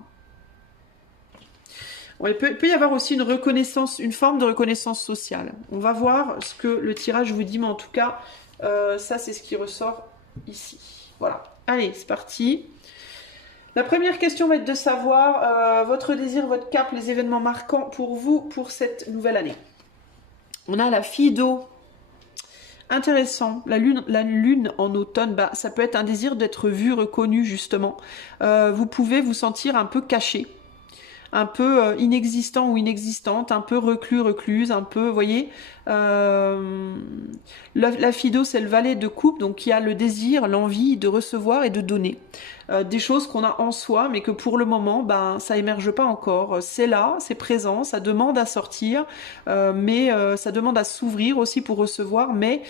Bon, il peut y avoir aussi une reconnaissance, une forme de reconnaissance sociale. On va voir ce que le tirage vous dit, mais en tout cas, ça c'est ce qui ressort ici. Voilà, allez, c'est parti. La première question va être de savoir votre désir, votre cap, les événements marquants pour vous pour cette nouvelle année. On a la fille d'eau. Intéressant. La lune en automne, bah, ça peut être un désir d'être vu, reconnu justement. Vous pouvez vous sentir un peu caché, un peu inexistant ou inexistante, un peu reclus, recluse, un peu, vous voyez. La Fido, c'est le valet de coupe, donc qui a le désir, l'envie de recevoir et de donner. Des choses qu'on a en soi, mais que pour le moment, ben, ça émerge pas encore. C'est là, c'est présent, ça demande à sortir, mais ça demande à s'ouvrir aussi pour recevoir, mais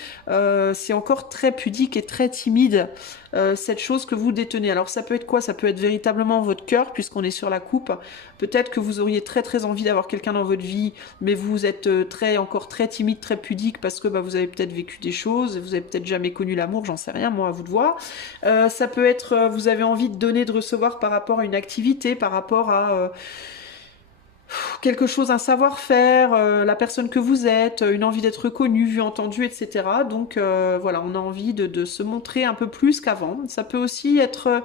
c'est encore très pudique et très timide, cette chose que vous détenez. Alors ça peut être quoi? Ça peut être véritablement votre cœur, puisqu'on est sur la coupe. Peut-être que vous auriez très très envie d'avoir quelqu'un dans votre vie, mais vous êtes encore très timide, très pudique, parce que bah, vous avez peut-être vécu des choses, vous avez peut-être jamais connu l'amour, j'en sais rien, moi, à vous de voir. Ça peut être, vous avez envie de donner, de recevoir par rapport à une activité, par rapport à quelque chose, un savoir-faire, la personne que vous êtes, une envie d'être reconnue, vue, entendue, etc. Donc voilà, on a envie de se montrer un peu plus qu'avant. Ça peut aussi être,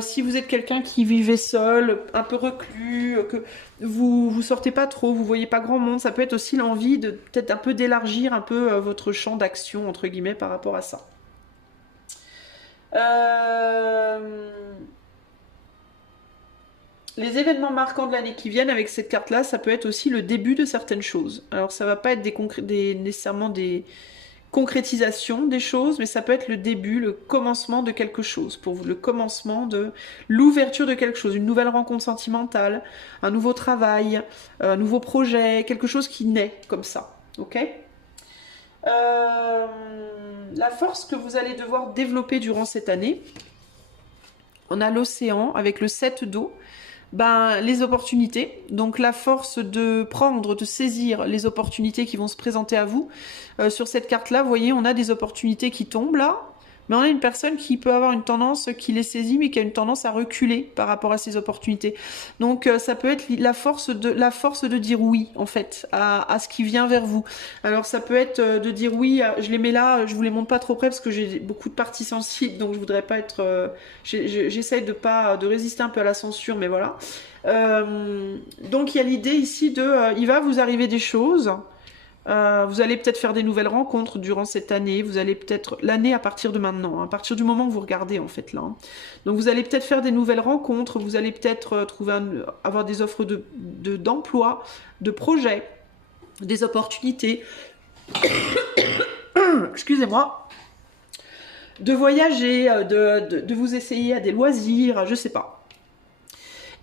si vous êtes quelqu'un qui vivait seul, un peu reclus, que vous sortez pas trop, vous voyez pas grand monde, ça peut être aussi l'envie de peut-être un peu d'élargir un peu votre champ d'action, entre guillemets, par rapport à ça. Euh... Les événements marquants de l'année qui viennent avec cette carte-là, ça peut être aussi le début de certaines choses. Alors ça va pas être nécessairement des concrétisations des choses, mais ça peut être le début, le commencement de quelque chose. Pour vous, le commencement de l'ouverture de quelque chose, une nouvelle rencontre sentimentale, un nouveau travail, un nouveau projet, quelque chose qui naît comme ça. Ok. Euh, la force que vous allez devoir développer durant cette année, on a l'océan avec le 7 d'eau. Ben, les opportunités, donc la force de prendre, de saisir les opportunités qui vont se présenter à vous. Sur cette carte-là, vous voyez, on a des opportunités qui tombent là, mais on a une personne qui peut avoir une tendance, qui les saisit, mais qui a une tendance à reculer par rapport à ces opportunités. Donc ça peut être la force de dire oui, en fait, à ce qui vient vers vous. Alors ça peut être de dire oui, je les mets là, je vous les montre pas trop près parce que j'ai beaucoup de parties sensibles, donc je voudrais pas être... j'essaye de résister un peu à la censure, mais voilà. Donc il y a l'idée ici de... il va vous arriver des choses... vous allez peut-être faire des nouvelles rencontres durant cette année. Vous allez peut-être l'année à partir de maintenant, hein, à partir du moment où vous regardez en fait là. Hein. Donc vous allez peut-être faire des nouvelles rencontres. Vous allez peut-être avoir des offres d'emploi, de projets, des opportunités. Excusez-moi. De voyager, de vous essayer à des loisirs, je sais pas.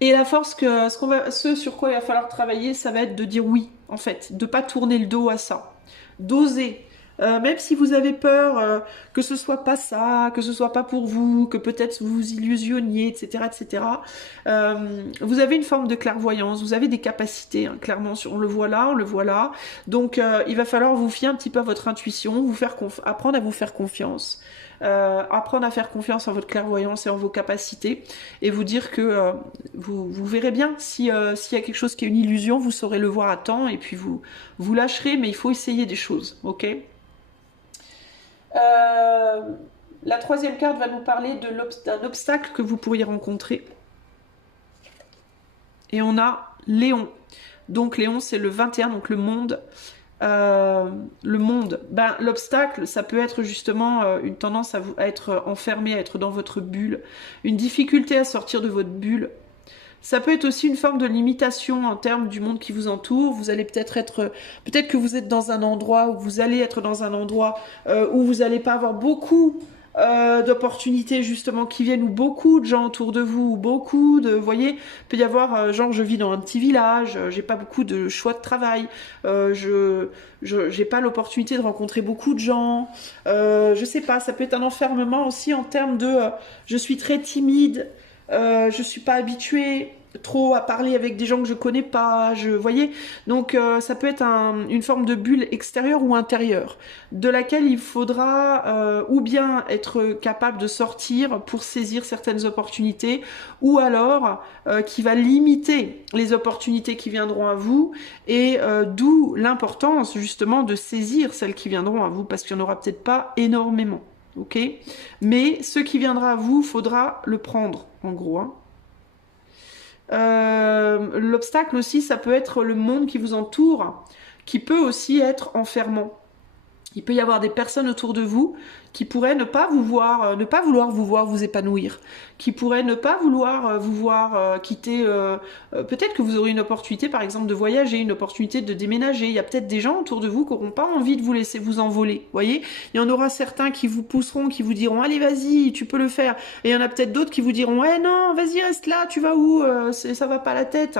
Et la force ce sur quoi il va falloir travailler, ça va être de dire oui, en fait, de pas tourner le dos à ça, d'oser. Même si vous avez peur que ce soit pas ça, que ce soit pas pour vous, que peut-être vous vous illusionniez, etc., etc. Vous avez une forme de clairvoyance, vous avez des capacités, hein, clairement. On le voit là, on le voit là. Donc, il va falloir vous fier un petit peu à votre intuition, apprendre à vous faire confiance. Apprendre à faire confiance en votre clairvoyance et en vos capacités et vous dire que vous verrez bien s'il y a quelque chose qui est une illusion, vous saurez le voir à temps et puis vous lâcherez, mais il faut essayer des choses, ok. La troisième carte va nous parler d'un obstacle que vous pourriez rencontrer et on a Léon. Donc Léon c'est le 21, donc le monde. Ben, l'obstacle, ça peut être justement une tendance à être enfermé, à être dans votre bulle, une difficulté à sortir de votre bulle. Ça peut être aussi une forme de limitation en termes du monde qui vous entoure. Vous allez peut-être que vous êtes dans un endroit où vous allez être dans un endroit où vous n'allez pas avoir beaucoup d'opportunités justement qui viennent, ou beaucoup de gens autour de vous, ou vous voyez, il peut y avoir genre je vis dans un petit village, j'ai pas beaucoup de choix de travail, j'ai pas l'opportunité de rencontrer beaucoup de gens, je sais pas, ça peut être un enfermement aussi en termes de je suis très timide, je suis pas habituée trop à parler avec des gens que je connais pas, voyez, donc ça peut être une forme de bulle extérieure ou intérieure, de laquelle il faudra ou bien être capable de sortir pour saisir certaines opportunités, ou alors qui va limiter les opportunités qui viendront à vous, et d'où l'importance justement de saisir celles qui viendront à vous, parce qu'il n'y en aura peut-être pas énormément. Ok, mais ce qui viendra à vous, faudra le prendre, en gros. Hein. L'obstacle aussi, ça peut être le monde qui vous entoure, qui peut aussi être enfermant. Il peut y avoir des personnes autour de vous qui pourraient ne pas vouloir vous voir vous épanouir, qui pourraient ne pas vouloir vous voir quitter. Peut-être que vous aurez une opportunité, par exemple, de voyager, une opportunité de déménager. Il y a peut-être des gens autour de vous qui n'auront pas envie de vous laisser vous envoler. Voyez, il y en aura certains qui vous pousseront, qui vous diront allez vas-y, tu peux le faire. Et il y en a peut-être d'autres qui vous diront ouais non, vas-y reste là, tu vas où ça va pas la tête.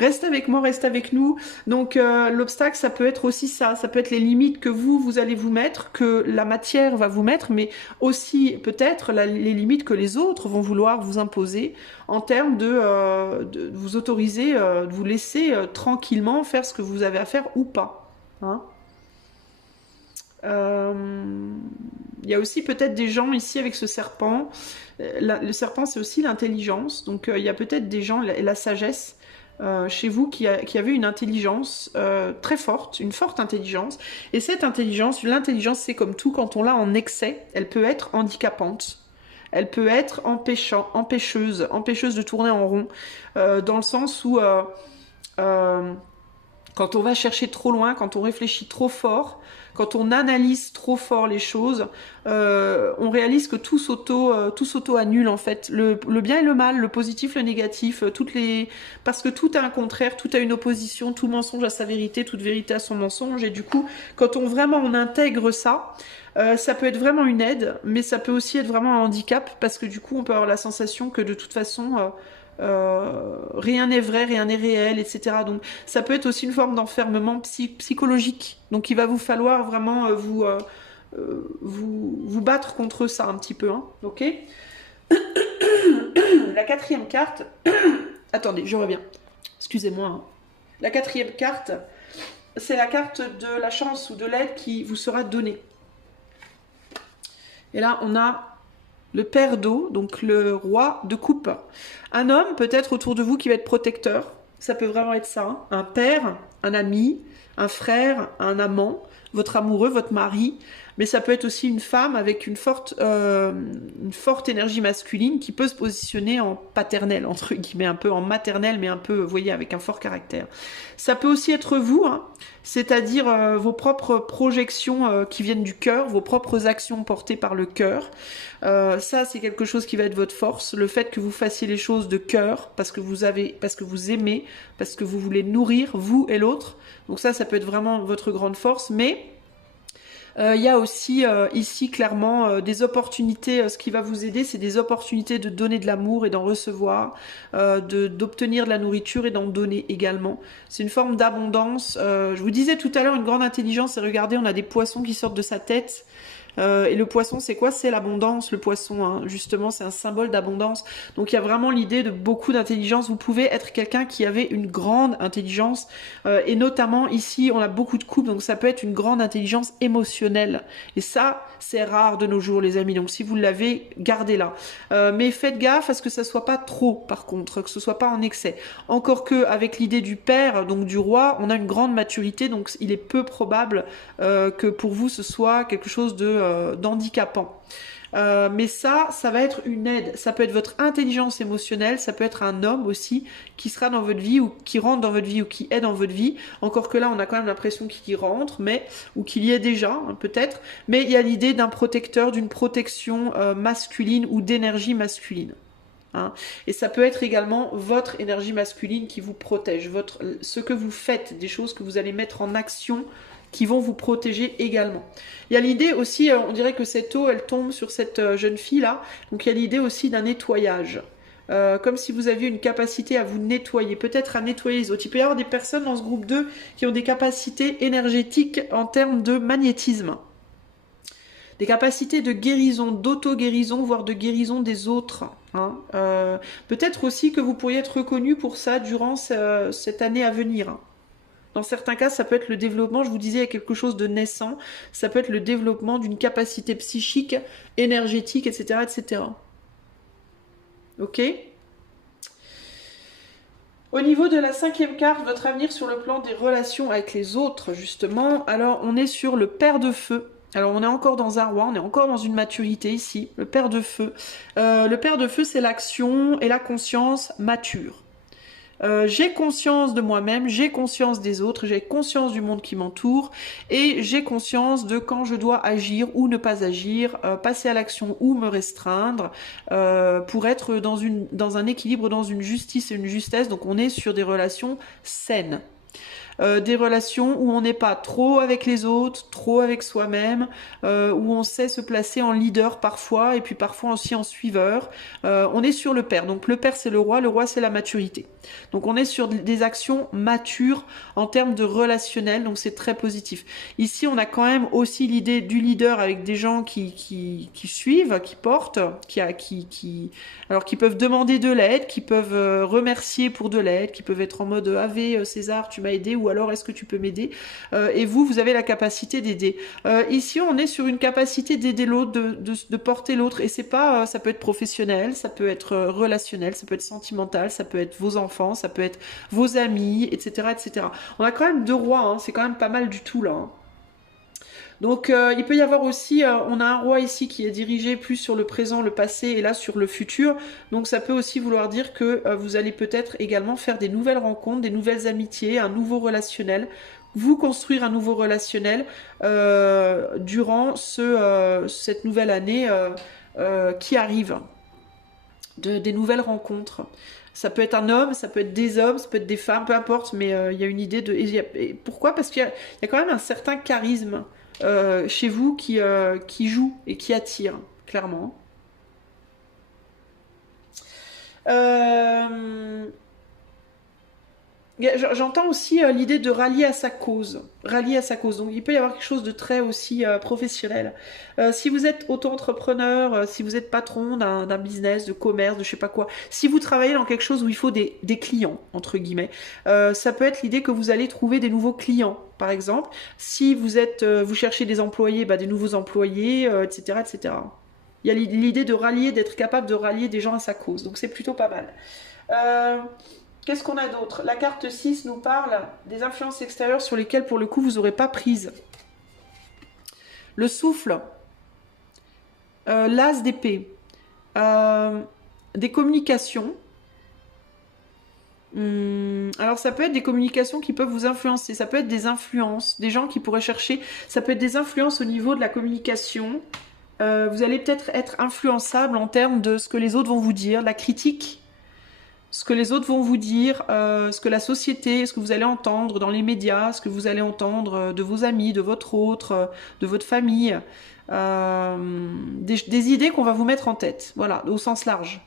Reste avec moi, reste avec nous. Donc l'obstacle, ça peut être aussi ça peut être les limites que vous allez vous mettre, que la matière va vous mettre, mais aussi peut-être les limites que les autres vont vouloir vous imposer en termes de vous autoriser, de vous laisser tranquillement faire ce que vous avez à faire ou pas. Hein. Il y a aussi peut-être des gens ici avec ce serpent. Le serpent, c'est aussi l'intelligence. Donc il y a peut-être des gens, la sagesse. chez vous qui avait une intelligence très forte, une forte intelligence. Et cette intelligence, l'intelligence, c'est comme tout, quand on l'a en excès, elle peut être handicapante. Elle peut être empêcheuse de tourner en rond, dans le sens où quand on va chercher trop loin, quand on réfléchit trop fort, quand on analyse trop fort les choses, on réalise que tout s'auto-annule en fait. Le bien et le mal, le positif, le négatif, parce que tout a un contraire, tout a une opposition, tout mensonge a sa vérité, toute vérité a son mensonge. Et du coup, quand on intègre ça, ça peut être vraiment une aide, mais ça peut aussi être vraiment un handicap, parce que du coup, on peut avoir la sensation que de toute façon, rien n'est vrai, rien n'est réel, etc. Donc ça peut être aussi une forme d'enfermement psychologique. Donc il va vous falloir vraiment vous battre contre ça un petit peu. Hein, ok. La quatrième carte... Attendez, je reviens. Excusez-moi. Hein. La quatrième carte, c'est la carte de la chance ou de l'aide qui vous sera donnée. Et là, on a le père d'eau, donc le roi de coupe. Un homme peut-être autour de vous qui va être protecteur. Ça peut vraiment être ça. Hein. Un père, un ami, un frère, un amant, votre amoureux, votre mari. Mais ça peut être aussi une femme avec une forte énergie masculine qui peut se positionner en paternel, entre guillemets, un peu en maternel, mais un peu, vous voyez, avec un fort caractère. Ça peut aussi être vous, hein, c'est-à-dire vos propres projections qui viennent du cœur, vos propres actions portées par le cœur. Ça, c'est quelque chose qui va être votre force. Le fait que vous fassiez les choses de cœur, parce que vous aimez, parce que vous voulez nourrir, vous et l'autre. Donc ça peut être vraiment votre grande force, mais... il y a aussi ici clairement des opportunités. Ce qui va vous aider, c'est des opportunités de donner de l'amour et d'en recevoir, d'obtenir de la nourriture et d'en donner également. C'est une forme d'abondance. Je vous disais tout à l'heure, une grande intelligence, et regardez, on a des poissons qui sortent de sa tête. Et le poisson, c'est quoi? C'est l'abondance, le poisson, hein. Justement, c'est un symbole d'abondance. Donc il y a vraiment l'idée de beaucoup d'intelligence. Vous pouvez être quelqu'un qui avait une grande intelligence, et notamment ici, on a beaucoup de couples, donc ça peut être une grande intelligence émotionnelle. Et ça, c'est rare de nos jours, les amis. Donc si vous l'avez, gardez-la. Mais faites gaffe à ce que ça soit pas trop, par contre, que ce soit pas en excès. Encore que avec l'idée du père, donc du roi, on a une grande maturité, donc il est peu probable que pour vous ce soit quelque chose d'handicapant. Mais ça va être une aide. Ça peut être votre intelligence émotionnelle, ça peut être un homme aussi qui sera dans votre vie ou qui rentre dans votre vie ou qui est dans votre vie. Encore que là, on a quand même l'impression qu'il y rentre, ou qu'il y est déjà, hein, peut-être. Mais il y a l'idée d'un protecteur, d'une protection masculine ou d'énergie masculine. Hein. Et ça peut être également votre énergie masculine qui vous protège, ce que vous faites, des choses que vous allez mettre en action qui vont vous protéger également. Il y a l'idée aussi, on dirait que cette eau, elle tombe sur cette jeune fille-là, donc il y a l'idée aussi d'un nettoyage. Comme si vous aviez une capacité à vous nettoyer, peut-être à nettoyer les autres. Il peut y avoir des personnes dans ce groupe 2 qui ont des capacités énergétiques en termes de magnétisme. Des capacités de guérison, d'auto-guérison, voire de guérison des autres. Hein. Peut-être aussi que vous pourriez être reconnu pour ça durant cette année à venir. Hein. Dans certains cas, ça peut être le développement, je vous disais, il y a quelque chose de naissant. Ça peut être le développement d'une capacité psychique, énergétique, etc., etc. Ok ? Au niveau de la cinquième carte, votre avenir sur le plan des relations avec les autres, justement. Alors, on est sur le père de feu. Alors, on est encore dans un roi, on est encore dans une maturité ici. Le père de feu. Le père de feu, c'est l'action et la conscience mature. J'ai conscience de moi-même, j'ai conscience des autres, j'ai conscience du monde qui m'entoure et j'ai conscience de quand je dois agir ou ne pas agir, passer à l'action ou me restreindre pour être dans un équilibre, dans une justice et une justesse. Donc on est sur des relations saines. Des relations où on n'est pas trop avec les autres, trop avec soi-même, où on sait se placer en leader parfois, et puis parfois aussi en suiveur. On est sur le père. Donc le père c'est le roi c'est la maturité. Donc on est sur des actions matures en termes de relationnel, donc c'est très positif. Ici on a quand même aussi l'idée du leader avec des gens qui suivent, qui portent, alors qui peuvent demander de l'aide, qui peuvent remercier pour de l'aide, qui peuvent être en mode Ave César tu m'as aidé ou alors est-ce que tu peux m'aider? Et vous, vous avez la capacité d'aider. Ici, on est sur une capacité d'aider l'autre, de porter l'autre, et c'est pas, ça peut être professionnel, ça peut être relationnel, ça peut être sentimental, ça peut être vos enfants, ça peut être vos amis, etc., etc. On a quand même 2 rois, hein, c'est quand même pas mal du tout là. Hein. Donc il peut y avoir aussi, on a un roi ici qui est dirigé plus sur le présent, le passé et là sur le futur. Donc ça peut aussi vouloir dire que vous allez peut-être également faire des nouvelles rencontres, des nouvelles amitiés, un nouveau relationnel, vous construire un nouveau relationnel durant cette nouvelle année qui arrive, des nouvelles rencontres. Ça peut être un homme, ça peut être des hommes, ça peut être des femmes, peu importe, mais il y a une idée de... Et pourquoi? Parce qu'il y a quand même un certain charisme chez vous qui joue et qui attire, clairement. J'entends aussi l'idée de rallier à sa cause. Rallier à sa cause. Donc il peut y avoir quelque chose de très aussi professionnel. Si vous êtes auto-entrepreneur, si vous êtes patron d'un business, de commerce, de je sais pas quoi, si vous travaillez dans quelque chose où il faut des clients, entre guillemets, ça peut être l'idée que vous allez trouver des nouveaux clients, par exemple. Si vous êtes, vous cherchez des employés, des nouveaux employés, etc., etc. Il y a l'idée de rallier, d'être capable de rallier des gens à sa cause. Donc c'est plutôt pas mal. Qu'est-ce qu'on a d'autre? La carte 6 nous parle des influences extérieures sur lesquelles, pour le coup, vous n'aurez pas prise. Le souffle. L'as d'épée. Des communications. Alors, ça peut être des communications qui peuvent vous influencer. Ça peut être des influences. Des gens qui pourraient chercher. Ça peut être des influences au niveau de la communication. Vous allez peut-être être influençable en termes de ce que les autres vont vous dire, la critique. Ce que les autres vont vous dire, ce que la société, ce que vous allez entendre dans les médias, ce que vous allez entendre de vos amis, de votre autre, de votre famille, des idées qu'on va vous mettre en tête, voilà, au sens large.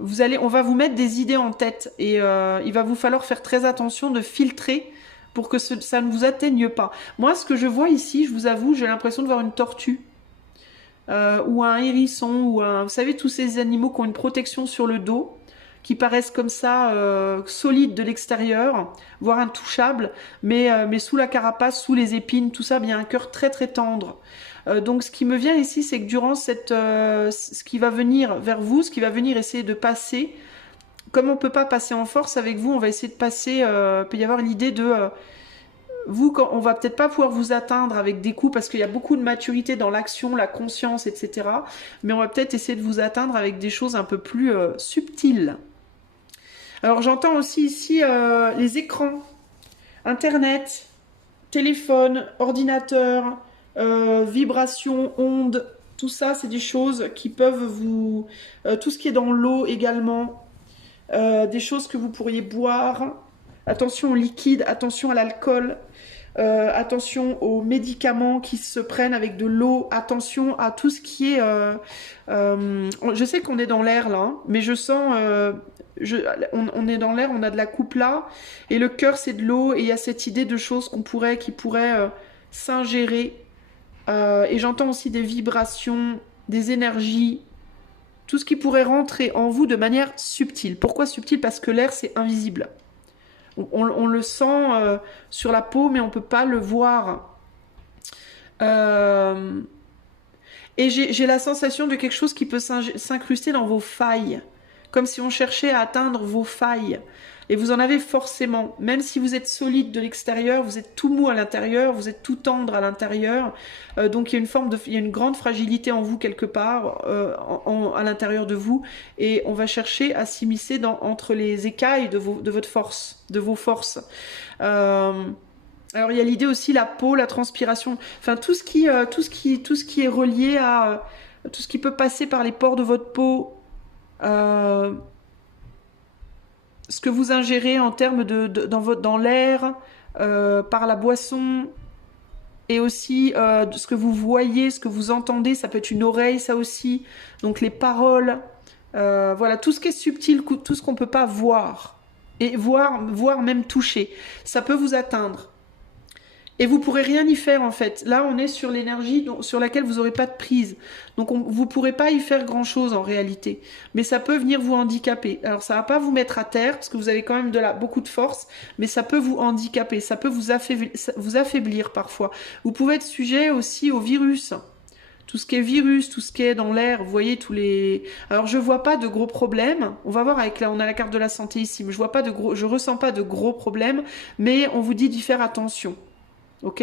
On va vous mettre des idées en tête et il va vous falloir faire très attention de filtrer pour que ça ne vous atteigne pas. Moi, ce que je vois ici, je vous avoue, j'ai l'impression de voir une tortue. Ou un hérisson, vous savez, tous ces animaux qui ont une protection sur le dos, qui paraissent comme ça solides de l'extérieur, voire intouchables, mais sous la carapace, sous les épines, tout ça, il y a un cœur très très tendre. Donc ce qui me vient ici, c'est que durant ce qui va venir vers vous, ce qui va venir essayer de passer, comme on ne peut pas passer en force avec vous, on va essayer de passer, peut y avoir l'idée de... vous, on va peut-être pas pouvoir vous atteindre avec des coups parce qu'il y a beaucoup de maturité dans l'action, la conscience, etc. Mais on va peut-être essayer de vous atteindre avec des choses un peu plus subtiles. Alors j'entends aussi ici les écrans, internet, téléphone, ordinateur, vibrations, ondes, tout ça c'est des choses qui peuvent vous... tout ce qui est dans l'eau également, des choses que vous pourriez boire, attention aux liquides, attention à l'alcool, attention aux médicaments qui se prennent avec de l'eau, attention à tout ce qui est... je sais qu'on est dans l'air là, hein, mais je sens... on est dans l'air, on a de la coupe là, et le cœur c'est de l'eau, et il y a cette idée de choses qui pourraient s'ingérer. Et j'entends aussi des vibrations, des énergies, tout ce qui pourrait rentrer en vous de manière subtile. Pourquoi subtile? Parce que l'air c'est invisible. On le sent sur la peau, mais on ne peut pas le voir. Et j'ai la sensation de quelque chose qui peut s'incruster dans vos failles. Comme si on cherchait à atteindre vos failles. Et vous en avez forcément. Même si vous êtes solide de l'extérieur, vous êtes tout mou à l'intérieur, vous êtes tout tendre à l'intérieur. Donc il y a une grande fragilité en vous quelque part, à l'intérieur de vous. Et on va chercher à s'immiscer entre les écailles de votre force, de vos forces. Alors il y a l'idée aussi, la peau, la transpiration. Enfin tout ce qui est relié à... tout ce qui peut passer par les pores de votre peau. Ce que vous ingérez en termes dans l'air, par la boisson, et aussi ce que vous voyez, ce que vous entendez, ça peut être une oreille, ça aussi, donc les paroles, voilà, tout ce qui est subtil, tout ce qu'on ne peut pas voir, et voire même toucher, ça peut vous atteindre. Et vous pourrez rien y faire en fait. Là, on est sur l'énergie sur laquelle vous n'aurez pas de prise. Donc, vous pourrez pas y faire grand-chose en réalité. Mais ça peut venir vous handicaper. Alors, ça va pas vous mettre à terre parce que vous avez quand même beaucoup de force, mais ça peut vous handicaper. Ça peut vous affaiblir parfois. Vous pouvez être sujet aussi au virus. Tout ce qui est virus, tout ce qui est dans l'air, vous voyez tous les. Alors je vois pas de gros problèmes. On va voir avec on a la carte de la santé ici, mais je ressens pas de gros problèmes, mais on vous dit d'y faire attention. Ok?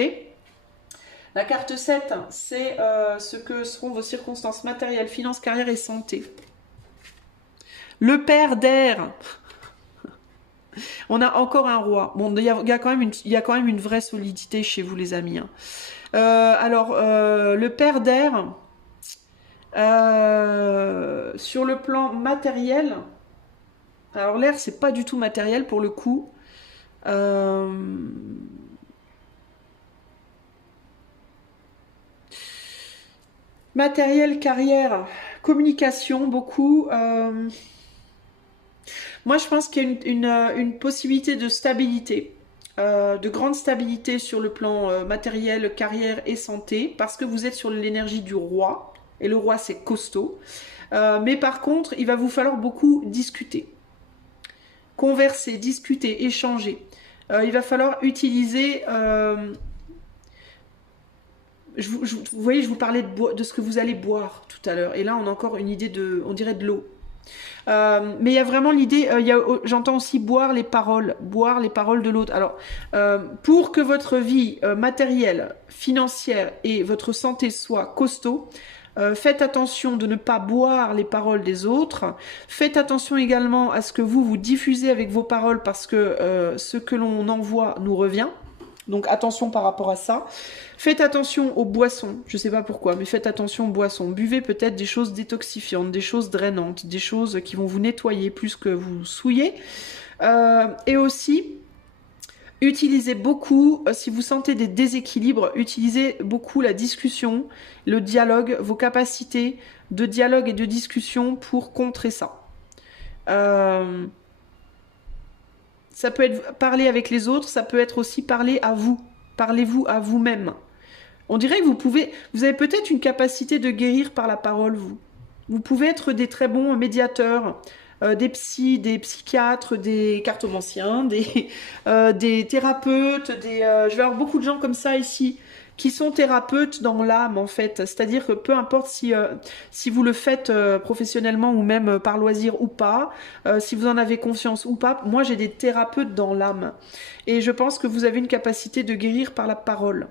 La carte 7, c'est ce que seront vos circonstances matérielles, finances, carrière et santé. Le père d'air. On a encore un roi. Bon, il y a quand même une vraie solidité chez vous, les amis. Hein. Le père d'air, sur le plan matériel, alors l'air, c'est pas du tout matériel pour le coup. Matériel, carrière, communication, beaucoup. Moi, je pense qu'il y a une possibilité de stabilité, de grande stabilité sur le plan matériel, carrière et santé, parce que vous êtes sur l'énergie du roi, et le roi, c'est costaud. Mais par contre, il va vous falloir beaucoup discuter, converser, discuter, échanger. Il va falloir utiliser... vous voyez, je vous parlais de ce que vous allez boire tout à l'heure. Et là, on a encore une idée on dirait de l'eau. Mais il y a vraiment l'idée, j'entends aussi boire les paroles de l'autre. Alors, pour que votre vie matérielle, financière et votre santé soient costaud, faites attention de ne pas boire les paroles des autres. Faites attention également à ce que vous diffusez avec vos paroles parce que ce que l'on envoie nous revient. Donc attention par rapport à ça. Faites attention aux boissons, je ne sais pas pourquoi, mais faites attention aux boissons. Buvez peut-être des choses détoxifiantes, des choses drainantes, des choses qui vont vous nettoyer plus que vous souillez. Et aussi, utilisez beaucoup, si vous sentez des déséquilibres, utilisez beaucoup la discussion, le dialogue, vos capacités de dialogue et de discussion pour contrer ça. Ça peut être parler avec les autres, ça peut être aussi parler à vous. Parlez-vous à vous-même. On dirait que vous avez peut-être une capacité de guérir par la parole, vous. Vous pouvez être des très bons médiateurs, des psys, des psychiatres, des cartomanciens, des thérapeutes, je vais avoir beaucoup de gens comme ça ici, qui sont thérapeutes dans l'âme en fait. C'est-à-dire que peu importe si vous le faites professionnellement ou même par loisir ou pas, si vous en avez confiance ou pas, moi j'ai des thérapeutes dans l'âme. Et je pense que vous avez une capacité de guérir par la parole.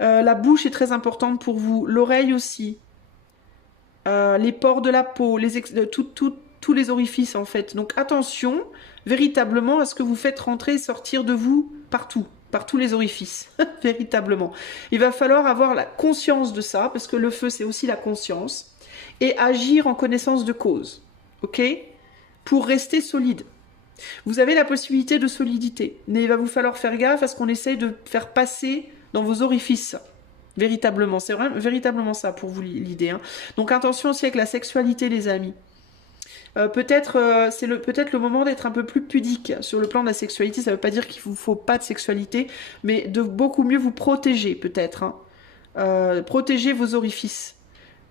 La bouche est très importante pour vous, l'oreille aussi, les pores de la peau, tous les orifices en fait. Donc attention véritablement à ce que vous faites rentrer et sortir de vous partout, par tous les orifices, véritablement. Il va falloir avoir la conscience de ça, parce que le feu c'est aussi la conscience, et agir en connaissance de cause, ok? Pour rester solide. Vous avez la possibilité de solidité, mais il va vous falloir faire gaffe à ce qu'on essaye de faire passer dans vos orifices. Véritablement, c'est vraiment véritablement ça pour vous l'idée. Hein. Donc attention aussi avec la sexualité, les amis. C'est peut-être le moment d'être un peu plus pudique sur le plan de la sexualité. Ça ne veut pas dire qu'il ne vous faut pas de sexualité, mais de beaucoup mieux vous protéger peut-être. Hein. Protéger vos orifices.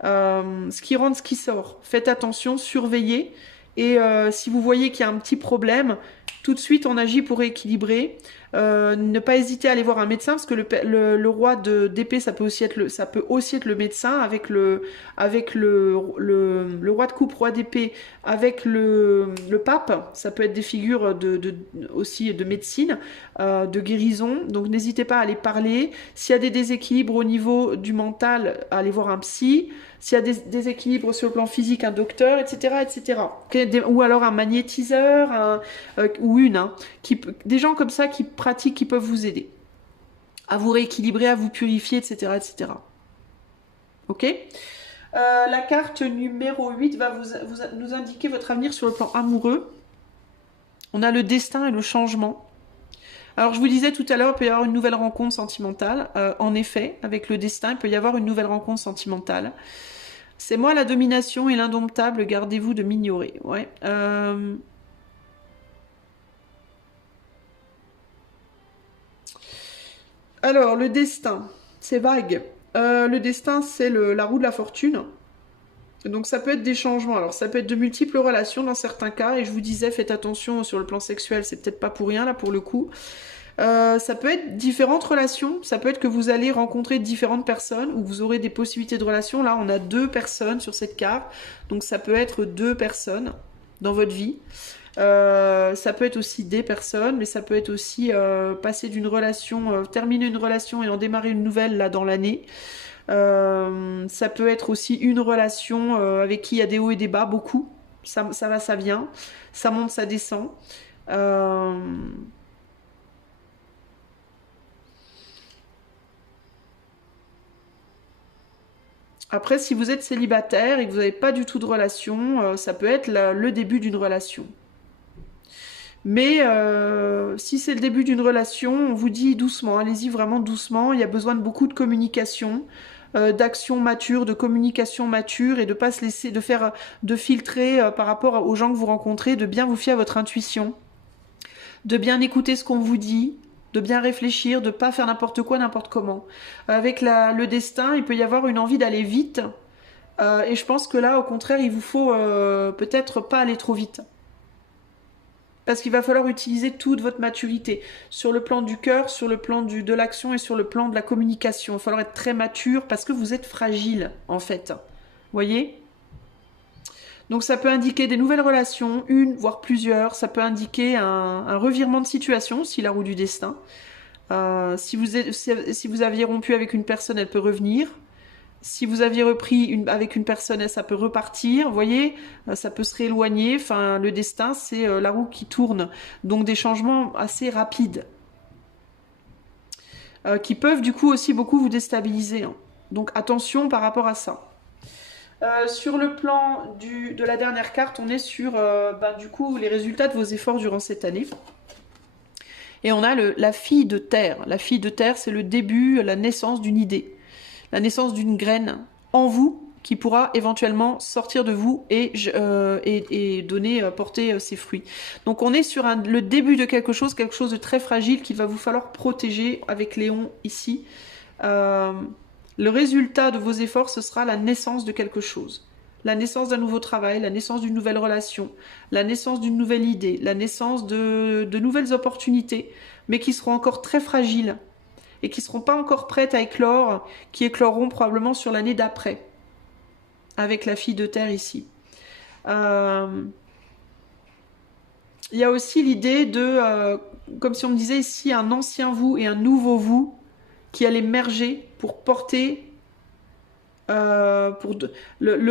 Ce qui rentre, ce qui sort. Faites attention, surveillez. Et si vous voyez qu'il y a un petit problème, tout de suite on agit pour équilibrer. Ne pas hésiter à aller voir un médecin parce que le roi d'épée ça peut aussi être le médecin avec le roi de coupe, roi d'épée avec le pape, ça peut être des figures aussi de médecine, de guérison, donc n'hésitez pas à aller parler. S'il y a des déséquilibres au niveau du mental, allez voir un psy. S'il y a des déséquilibres sur le plan physique, un docteur, etc. etc. Ou alors un magnétiseur, des gens comme ça qui pratiques, qui peuvent vous aider à vous rééquilibrer, à vous purifier, etc. etc. Ok. La carte numéro 8 va nous indiquer votre avenir sur le plan amoureux. On a le destin et le changement. Alors je vous disais tout à l'heure, il peut y avoir une nouvelle rencontre sentimentale. En effet, avec le destin, il peut y avoir une nouvelle rencontre sentimentale. C'est moi la domination et l'indomptable, gardez-vous de m'ignorer. Ouais. Alors, le destin, c'est vague. Le destin, c'est la roue de la fortune. Donc ça peut être des changements. Alors ça peut être de multiples relations dans certains cas. Et je vous disais, faites attention sur le plan sexuel, c'est peut-être pas pour rien là pour le coup. Ça peut être différentes relations. Ça peut être que vous allez rencontrer différentes personnes ou vous aurez des possibilités de relations. Là, on a 2 personnes sur cette carte. Donc ça peut être 2 personnes dans votre vie. Ça peut être aussi des personnes, mais ça peut être aussi passer d'une relation, terminer une relation et en démarrer une nouvelle là dans l'année. Ça peut être aussi une relation avec qui il y a des hauts et des bas, beaucoup. Ça va, ça vient. Ça monte, ça descend. Euh, Après, si vous êtes célibataire et que vous n'avez pas du tout de relation, ça peut être le début d'une relation. Mais si c'est le début d'une relation, on vous dit doucement, allez-y vraiment doucement. Il y a besoin de beaucoup de communication, d'action mature, de communication mature et de pas se laisser, de filtrer par rapport aux gens que vous rencontrez, de bien vous fier à votre intuition, de bien écouter ce qu'on vous dit, de bien réfléchir, de pas faire n'importe quoi, n'importe comment. Avec le destin, il peut y avoir une envie d'aller vite. Et je pense que là, au contraire, il vous faut peut-être pas aller trop vite. Parce qu'il va falloir utiliser toute votre maturité sur le plan du cœur, sur le plan de l'action et sur le plan de la communication. Il va falloir être très mature parce que vous êtes fragile en fait. Vous voyez? Donc ça peut indiquer des nouvelles relations, une voire plusieurs. Ça peut indiquer un revirement de situation, si la roue du destin. Si vous aviez rompu avec une personne, elle peut revenir. Si vous aviez repris avec une personne, ça peut repartir, vous voyez, ça peut se rééloigner. Enfin, le destin, c'est la roue qui tourne. Donc des changements assez rapides, qui peuvent du coup aussi beaucoup vous déstabiliser, hein. Donc attention par rapport à ça. Sur le plan de la dernière carte, on est sur du coup les résultats de vos efforts durant cette année. Et on a la fille de terre. La fille de terre, c'est le début, la naissance d'une idée. La naissance d'une graine en vous qui pourra éventuellement sortir de vous et porter ses fruits. Donc on est sur le début de quelque chose de très fragile qu'il va vous falloir protéger avec Léon ici. Le résultat de vos efforts, ce sera la naissance de quelque chose. La naissance d'un nouveau travail, la naissance d'une nouvelle relation, la naissance d'une nouvelle idée, la naissance de nouvelles opportunités, mais qui seront encore très fragiles et qui ne seront pas encore prêtes à éclore, qui écloreront probablement sur l'année d'après, avec la fille de terre ici. Il y a aussi l'idée de, comme si on me disait ici, un ancien vous et un nouveau vous qui allait merger pour porter le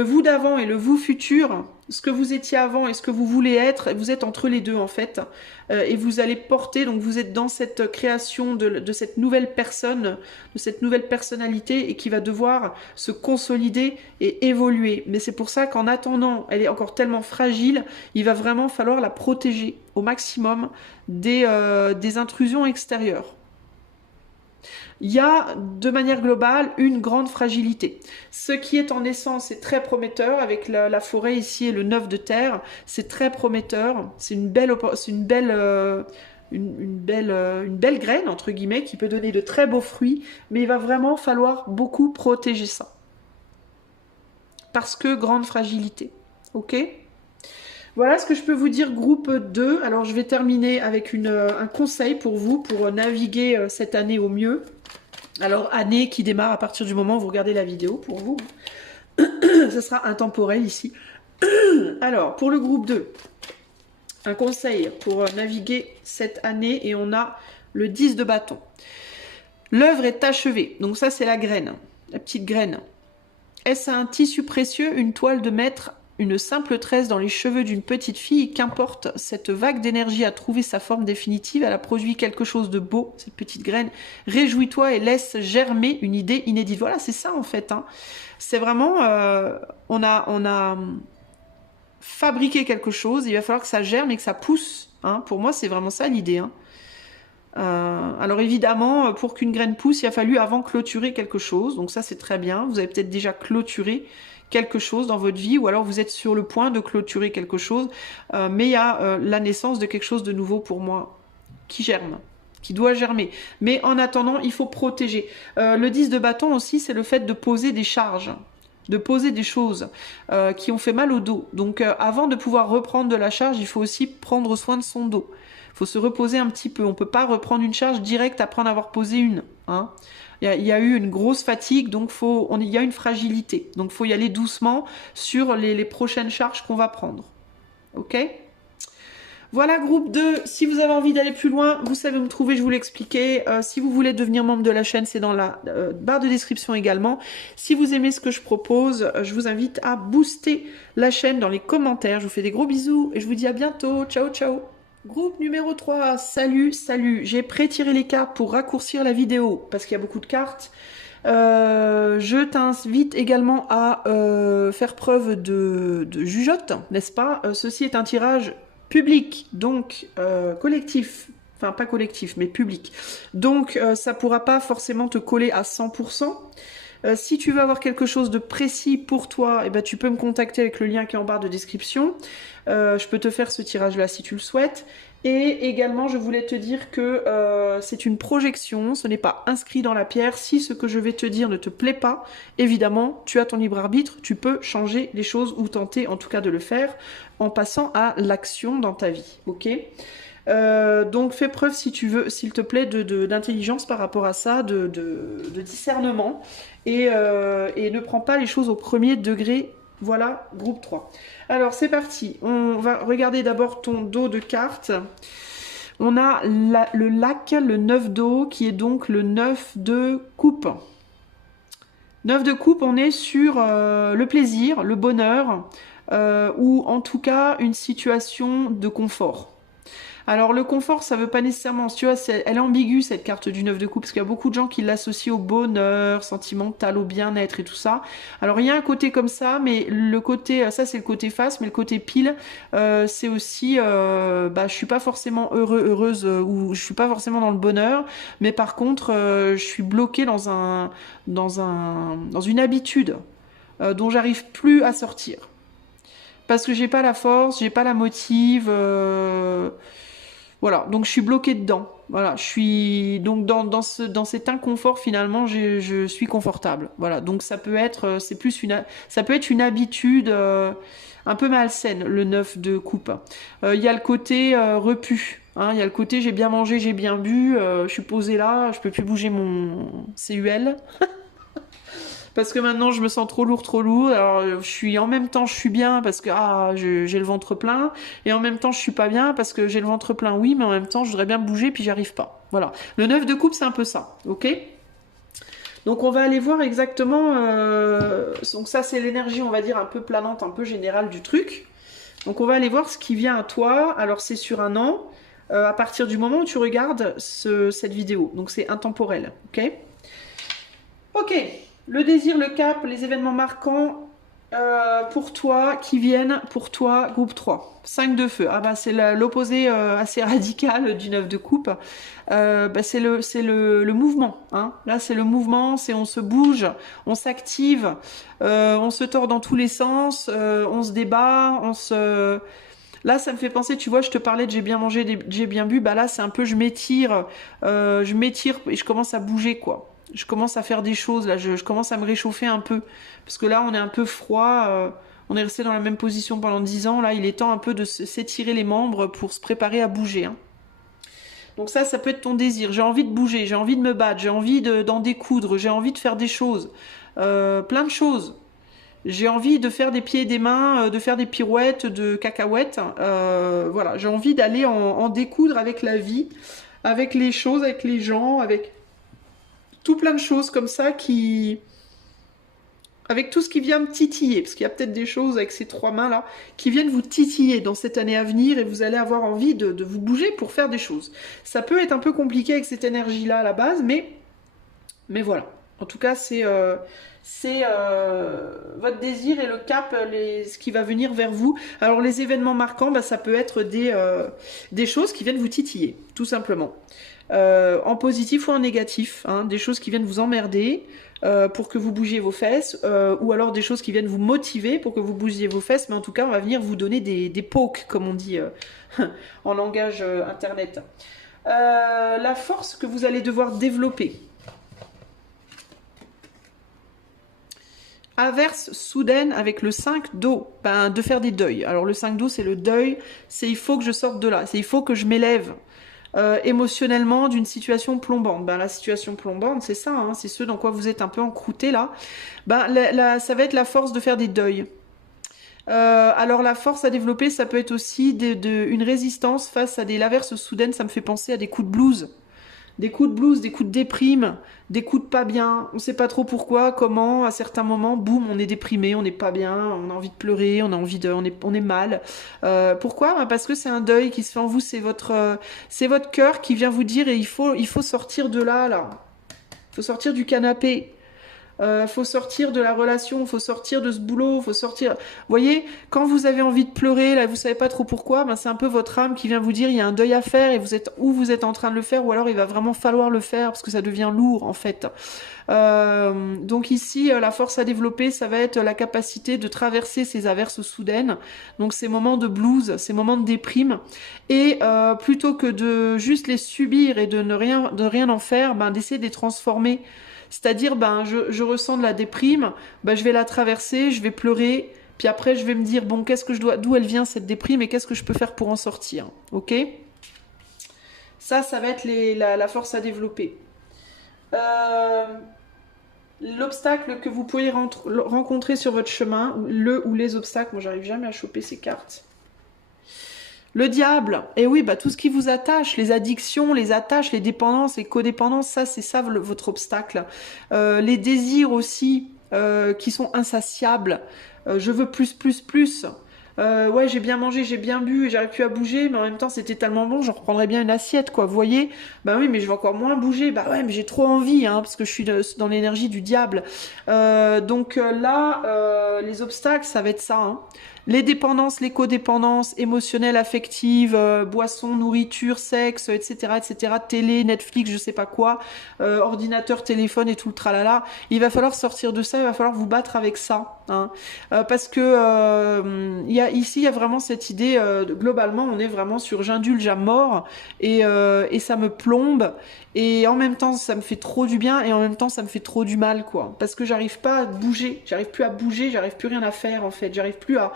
vous d'avant et le vous futur, ce que vous étiez avant et ce que vous voulez être, vous êtes entre les deux en fait, et vous allez porter, donc vous êtes dans cette création de cette nouvelle personne, de cette nouvelle personnalité et qui va devoir se consolider et évoluer. Mais c'est pour ça qu'en attendant, elle est encore tellement fragile, il va vraiment falloir la protéger au maximum des intrusions extérieures. Il y a, de manière globale, une grande fragilité. Ce qui est en naissance est très prometteur, avec la forêt ici et le 9 de terre, c'est très prometteur. C'est une belle graine, entre guillemets, qui peut donner de très beaux fruits, mais il va vraiment falloir beaucoup protéger ça. Parce que grande fragilité. Ok ? Voilà ce que je peux vous dire, groupe 2. Alors, je vais terminer avec un conseil pour vous, pour naviguer cette année au mieux. Alors, année qui démarre à partir du moment où vous regardez la vidéo, pour vous. Ce sera intemporel ici. Alors, pour le groupe 2, un conseil pour naviguer cette année, et on a le 10 de bâton. L'œuvre est achevée. Donc ça, c'est la graine, la petite graine. Est-ce un tissu précieux, une toile de maître, une simple tresse dans les cheveux d'une petite fille? Qu'importe, cette vague d'énergie a trouvé sa forme définitive, elle a produit quelque chose de beau, cette petite graine. Réjouis-toi et laisse germer une idée inédite. Voilà, c'est ça en fait, hein. C'est vraiment, on a fabriqué quelque chose, il va falloir que ça germe et que ça pousse, hein. Pour moi, c'est vraiment ça l'idée, hein. Alors évidemment, pour qu'une graine pousse, il a fallu avant clôturer quelque chose, donc ça c'est très bien. Vous avez peut-être déjà clôturé quelque chose dans votre vie, ou alors vous êtes sur le point de clôturer quelque chose, mais il y a la naissance de quelque chose de nouveau pour moi, qui germe. qui doit germer. Mais en attendant, il faut protéger. Le 10 de bâton aussi, c'est le fait de poser des charges, de poser des choses qui ont fait mal au dos. Donc avant de pouvoir reprendre de la charge, il faut aussi prendre soin de son dos. Il faut se reposer un petit peu. On ne peut pas reprendre une charge directe après en avoir posé une. Hein. Il y a eu une grosse fatigue, donc il y a une fragilité. Donc il faut y aller doucement sur les prochaines charges qu'on va prendre. Ok ? Voilà, groupe 2, si vous avez envie d'aller plus loin, vous savez où me trouver, je vous l'ai expliqué. Si vous voulez devenir membre de la chaîne, c'est dans la barre de description également. Si vous aimez ce que je propose, je vous invite à booster la chaîne dans les commentaires. Je vous fais des gros bisous et je vous dis à bientôt. Ciao, ciao. Groupe numéro 3, salut, salut. J'ai pré-tiré les cartes pour raccourcir la vidéo parce qu'il y a beaucoup de cartes. Je t'invite également à faire preuve de jugeote, n'est-ce pas? Ceci est un tirage public, donc collectif, enfin pas collectif, mais public. Donc ça pourra pas forcément te coller à 100%. Si tu veux avoir quelque chose de précis pour toi, eh ben, tu peux me contacter avec le lien qui est en barre de description. Je peux te faire ce tirage-là si tu le souhaites. Et également, je voulais te dire que c'est une projection, ce n'est pas inscrit dans la pierre. Si ce que je vais te dire ne te plaît pas, évidemment, tu as ton libre arbitre, tu peux changer les choses ou tenter en tout cas de le faire en passant à l'action dans ta vie, ok ? Donc fais preuve si tu veux, s'il te plaît, d'intelligence par rapport à ça, de discernement et ne prends pas les choses au premier degré. Voilà, groupe 3. Alors c'est parti, on va regarder d'abord ton dos de carte. On a le lac, le 9 d'eau qui est donc le 9 de coupe. 9 de coupe, on est sur le plaisir, le bonheur ou en tout cas une situation de confort. Alors le confort, ça veut pas nécessairement, tu vois, elle est ambiguë cette carte du 9 de coupe, parce qu'il y a beaucoup de gens qui l'associent au bonheur sentimental, au bien-être et tout ça. Alors il y a un côté comme ça, mais le côté, ça c'est le côté face, mais le côté pile, c'est aussi, je suis pas forcément heureuse, ou je suis pas forcément dans le bonheur, mais par contre, je suis bloquée dans une habitude dont j'arrive plus à sortir. Parce que j'ai pas la force, j'ai pas la motive, voilà, donc je suis bloquée dedans. Voilà, je suis donc dans cet inconfort finalement, je suis confortable. Voilà, donc ça peut être une habitude un peu malsaine, le 9 de coupe. Il y a le côté repu. Hein, il y a le côté j'ai bien mangé, j'ai bien bu, je suis posée là, je peux plus bouger mon CUL. Parce que maintenant je me sens trop lourd. Alors en même temps je suis bien parce que j'ai le ventre plein, et en même temps je suis pas bien parce que j'ai le ventre plein, oui, mais en même temps je voudrais bien bouger puis j'y arrive pas. Voilà. Le 9 de coupe c'est un peu ça, ok? Donc on va aller voir exactement. Donc ça c'est l'énergie, on va dire un peu planante, un peu générale du truc. Donc on va aller voir ce qui vient à toi. Alors c'est sur un an, à partir du moment où tu regardes cette vidéo. Donc c'est intemporel, ok? Ok. Le désir, le cap, les événements marquants pour toi, qui viennent pour toi, groupe 3. 5 de feu. Ah bah c'est l'opposé assez radical du 9 de coupe. C'est le mouvement. Hein. Là c'est le mouvement, on se bouge, on s'active, on se tord dans tous les sens, on se débat, Là, ça me fait penser, tu vois, je te parlais de j'ai bien mangé, j'ai bien bu. Bah là, c'est un peu je m'étire et je commence à bouger, quoi. Je commence à faire des choses, là, je commence à me réchauffer un peu. Parce que là, on est un peu froid, on est resté dans la même position pendant 10 ans. Là, il est temps un peu de s'étirer les membres pour se préparer à bouger. Hein. Donc ça peut être ton désir. J'ai envie de bouger, j'ai envie de me battre, j'ai envie d'en découdre, j'ai envie de faire des choses. Plein de choses. J'ai envie de faire des pieds et des mains, de faire des pirouettes, de cacahuètes. Voilà, j'ai envie d'aller en découdre avec la vie, avec les choses, avec les gens, avec tout plein de choses comme ça avec tout ce qui vient me titiller, parce qu'il y a peut-être des choses avec ces 3 mains là qui viennent vous titiller dans cette année à venir et vous allez avoir envie de vous bouger pour faire des choses. Ça peut être un peu compliqué avec cette énergie là à la base, mais voilà. En tout cas, c'est votre désir et le cap, ce qui va venir vers vous. Alors les événements marquants, ça peut être des choses qui viennent vous titiller, tout simplement. En positif ou en négatif, hein, des choses qui viennent vous emmerder pour que vous bougiez vos fesses, ou alors des choses qui viennent vous motiver pour que vous bougiez vos fesses, mais en tout cas on va venir vous donner des pokes, comme on dit en langage internet. La force que vous allez devoir développer. Averse soudaine avec le 5 d'eau, ben, de faire des deuils. Alors le 5 d'eau, c'est le deuil, c'est il faut que je sorte de là, c'est il faut que je m'élève émotionnellement d'une situation plombante. Ben, la situation plombante, c'est ça, hein, c'est ce dans quoi vous êtes un peu encrouté là. Ben, ça va être la force de faire des deuils. Alors la force à développer, ça peut être aussi une résistance face à des averses soudaines, ça me fait penser à des coups de blues. Des coups de blues, des coups de déprime, des coups de pas bien, on sait pas trop pourquoi, comment, à certains moments, boum, on est déprimé, on n'est pas bien, on a envie de pleurer, on a envie de, on est mal. Pourquoi? Ben parce que c'est un deuil qui se fait en vous, c'est votre cœur qui vient vous dire et il faut sortir de là, là. Il faut sortir du canapé. Faut sortir de la relation, faut sortir de ce boulot, faut sortir. Vous voyez, quand vous avez envie de pleurer, là, vous savez pas trop pourquoi, ben c'est un peu votre âme qui vient vous dire il y a un deuil à faire et vous êtes en train de le faire ou alors il va vraiment falloir le faire parce que ça devient lourd en fait. Donc ici, la force à développer, ça va être la capacité de traverser ces averses soudaines, donc ces moments de blues, ces moments de déprime, et plutôt que de juste les subir et de rien en faire, ben d'essayer de les transformer. C'est-à-dire, ben, je ressens de la déprime, ben, je vais la traverser, je vais pleurer, puis après, je vais me dire, bon, d'où elle vient cette déprime et qu'est-ce que je peux faire pour en sortir, ok? Ça va être la force à développer. L'obstacle que vous pourriez rencontrer sur votre chemin, ou les obstacles, moi, j'arrive jamais à choper ces cartes. Le diable, et oui, bah tout ce qui vous attache, les addictions, les attaches, les dépendances, les codépendances, ça c'est ça votre obstacle. Les désirs aussi qui sont insatiables. Je veux plus, plus, plus. Ouais, j'ai bien mangé, j'ai bien bu et j'arrive plus à bouger, mais en même temps c'était tellement bon, j'en reprendrais bien une assiette, quoi. Vous voyez? Bah oui, mais je vais encore moins bouger. Bah ouais, mais j'ai trop envie, hein, parce que je suis dans l'énergie du diable. Donc là, les obstacles, ça va être ça, hein. Les dépendances, les codépendances émotionnelles, affectives, boissons, nourriture, sexe, etc., etc., télé, Netflix, je sais pas quoi, ordinateur, téléphone et tout le tralala. Il va falloir sortir de ça, il va falloir vous battre avec ça, hein. Parce que ici, il y a vraiment cette idée, globalement, on est vraiment sur j'indulge à mort et ça me plombe. Et en même temps, ça me fait trop du bien et en même temps, ça me fait trop du mal, quoi. Parce que j'arrive pas à bouger, j'arrive plus à bouger, j'arrive plus rien à faire, en fait. J'arrive plus à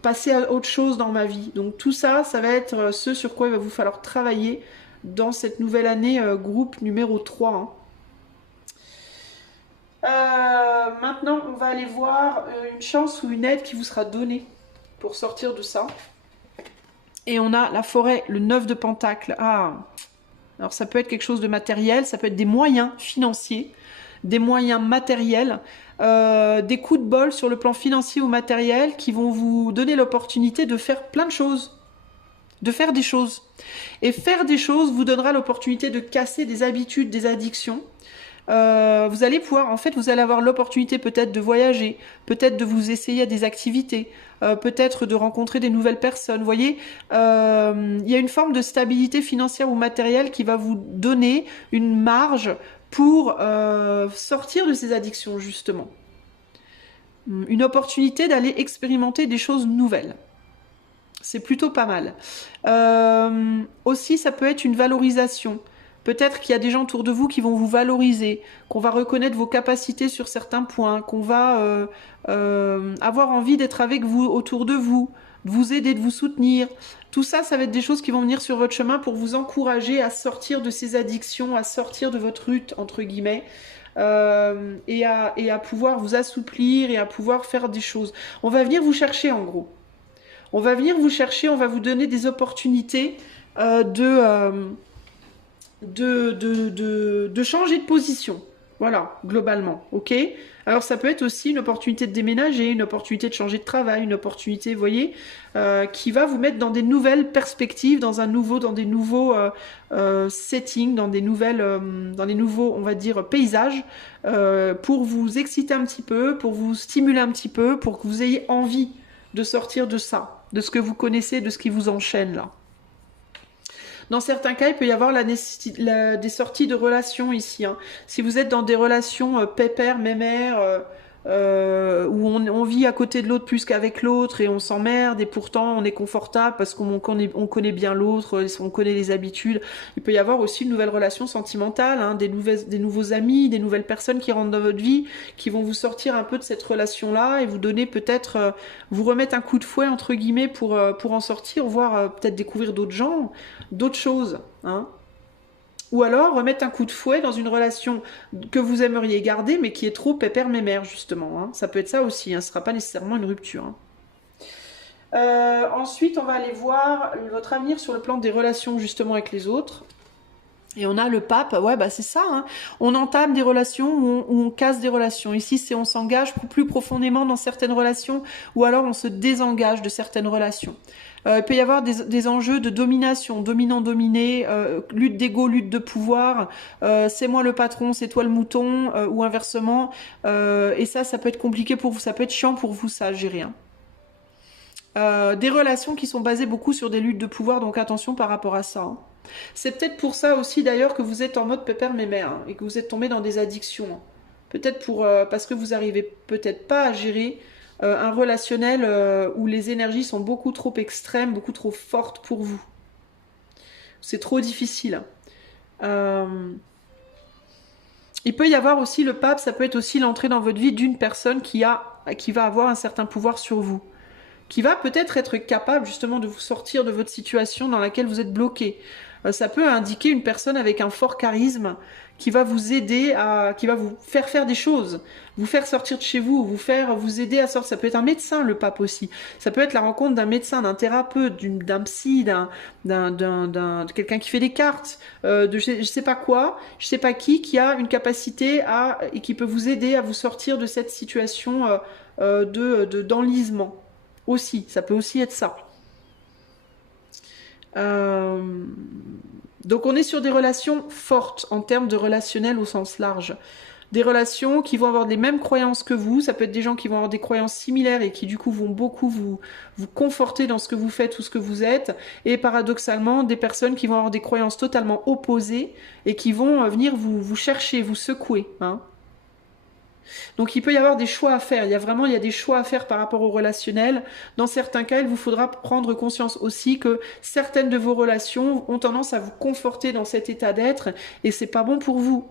passer à autre chose dans ma vie. Donc tout ça, ça va être ce sur quoi il va vous falloir travailler dans cette nouvelle année groupe numéro 3, hein. Maintenant, on va aller voir une chance ou une aide qui vous sera donnée pour sortir de ça. Et on a la forêt, le 9 de Pentacle. Ah, alors ça peut être quelque chose de matériel, ça peut être des moyens financiers, des moyens matériels, des coups de bol sur le plan financier ou matériel qui vont vous donner l'opportunité de faire plein de choses, de faire des choses. Et faire des choses vous donnera l'opportunité de casser des habitudes, des addictions. Vous allez pouvoir, en fait, vous allez avoir l'opportunité peut-être de voyager, peut-être de vous essayer à des activités, peut-être de rencontrer des nouvelles personnes. Vous voyez, il y a une forme de stabilité financière ou matérielle qui va vous donner une marge pour sortir de ces addictions, justement. Une opportunité d'aller expérimenter des choses nouvelles. C'est plutôt pas mal. Aussi, ça peut être une valorisation. Peut-être qu'il y a des gens autour de vous qui vont vous valoriser, qu'on va reconnaître vos capacités sur certains points, qu'on va avoir envie d'être avec vous, autour de vous aider, de vous soutenir. Tout ça, ça va être des choses qui vont venir sur votre chemin pour vous encourager à sortir de ces addictions, à sortir de votre lutte, entre guillemets, et à pouvoir vous assouplir et à pouvoir faire des choses. On va venir vous chercher, en gros. On va venir vous chercher, on va vous donner des opportunités de changer de position. Voilà, globalement, ok? Alors ça peut être aussi une opportunité de déménager, une opportunité de changer de travail, une opportunité, vous voyez, qui va vous mettre dans des nouvelles perspectives, dans des nouveaux settings, dans des nouveaux, on va dire, paysages, pour vous exciter un petit peu, pour vous stimuler un petit peu, pour que vous ayez envie de sortir de ça, de ce que vous connaissez, de ce qui vous enchaîne là. Dans certains cas, il peut y avoir des sorties de relations ici, hein. Si vous êtes dans des relations pépères, mémères, où on vit à côté de l'autre plus qu'avec l'autre et on s'emmerde et pourtant on est confortable parce qu'on connaît bien l'autre, on connaît les habitudes. Il peut y avoir aussi une nouvelle relation sentimentale, hein, des nouveaux amis, des nouvelles personnes qui rentrent dans votre vie, qui vont vous sortir un peu de cette relation-là et vous donner peut-être, vous remettre un coup de fouet entre guillemets pour en sortir, voire peut-être découvrir d'autres gens, d'autres choses, hein. Ou alors remettre un coup de fouet dans une relation que vous aimeriez garder, mais qui est trop pépère mémère, justement, hein. Ça peut être ça aussi, hein. Ce ne sera pas nécessairement une rupture, hein. Ensuite, on va aller voir votre avenir sur le plan des relations, justement, avec les autres. Et on a le pape, ouais, bah c'est ça, hein. On entame des relations ou on casse des relations. Ici, c'est on s'engage plus profondément dans certaines relations ou alors on se désengage de certaines relations. Il peut y avoir des enjeux de domination, dominant-dominé, lutte d'ego, lutte de pouvoir, c'est moi le patron, c'est toi le mouton, ou inversement. Et ça peut être compliqué pour vous, ça peut être chiant pour vous, ça, à gérer, hein. Des relations qui sont basées beaucoup sur des luttes de pouvoir, donc attention par rapport à ça, hein. C'est peut-être pour ça aussi d'ailleurs que vous êtes en mode pépère mémère, hein, et que vous êtes tombé dans des addictions, hein. Peut-être parce que vous arrivez peut-être pas à gérer un relationnel où les énergies sont beaucoup trop extrêmes, beaucoup trop fortes pour vous. C'est trop difficile. Il peut y avoir aussi le pape, ça peut être aussi l'entrée dans votre vie d'une personne qui va avoir un certain pouvoir sur vous, qui va peut-être être capable justement de vous sortir de votre situation dans laquelle vous êtes bloqué. Ça peut indiquer une personne avec un fort charisme qui va vous aider qui va vous faire des choses, vous faire sortir de chez vous, vous aider à sortir. Ça peut être un médecin, le pape aussi. Ça peut être la rencontre d'un médecin, d'un thérapeute, d'un psy, de quelqu'un qui fait des cartes, de je sais pas quoi, je sais pas qui a une capacité et qui peut vous aider à vous sortir de cette situation d'enlisement. Aussi, ça peut aussi être ça. Donc on est sur des relations fortes en termes de relationnel au sens large. Des relations qui vont avoir les mêmes croyances que vous. Ça peut être des gens qui vont avoir des croyances similaires et qui du coup vont beaucoup vous conforter dans ce que vous faites ou ce que vous êtes. Et paradoxalement, des personnes qui vont avoir des croyances totalement opposées et qui vont venir vous chercher, vous secouer, hein. Donc il peut y avoir des choix à faire, il y a des choix à faire par rapport au relationnel. Dans certains cas, il vous faudra prendre conscience aussi que certaines de vos relations ont tendance à vous conforter dans cet état d'être et c'est pas bon pour vous.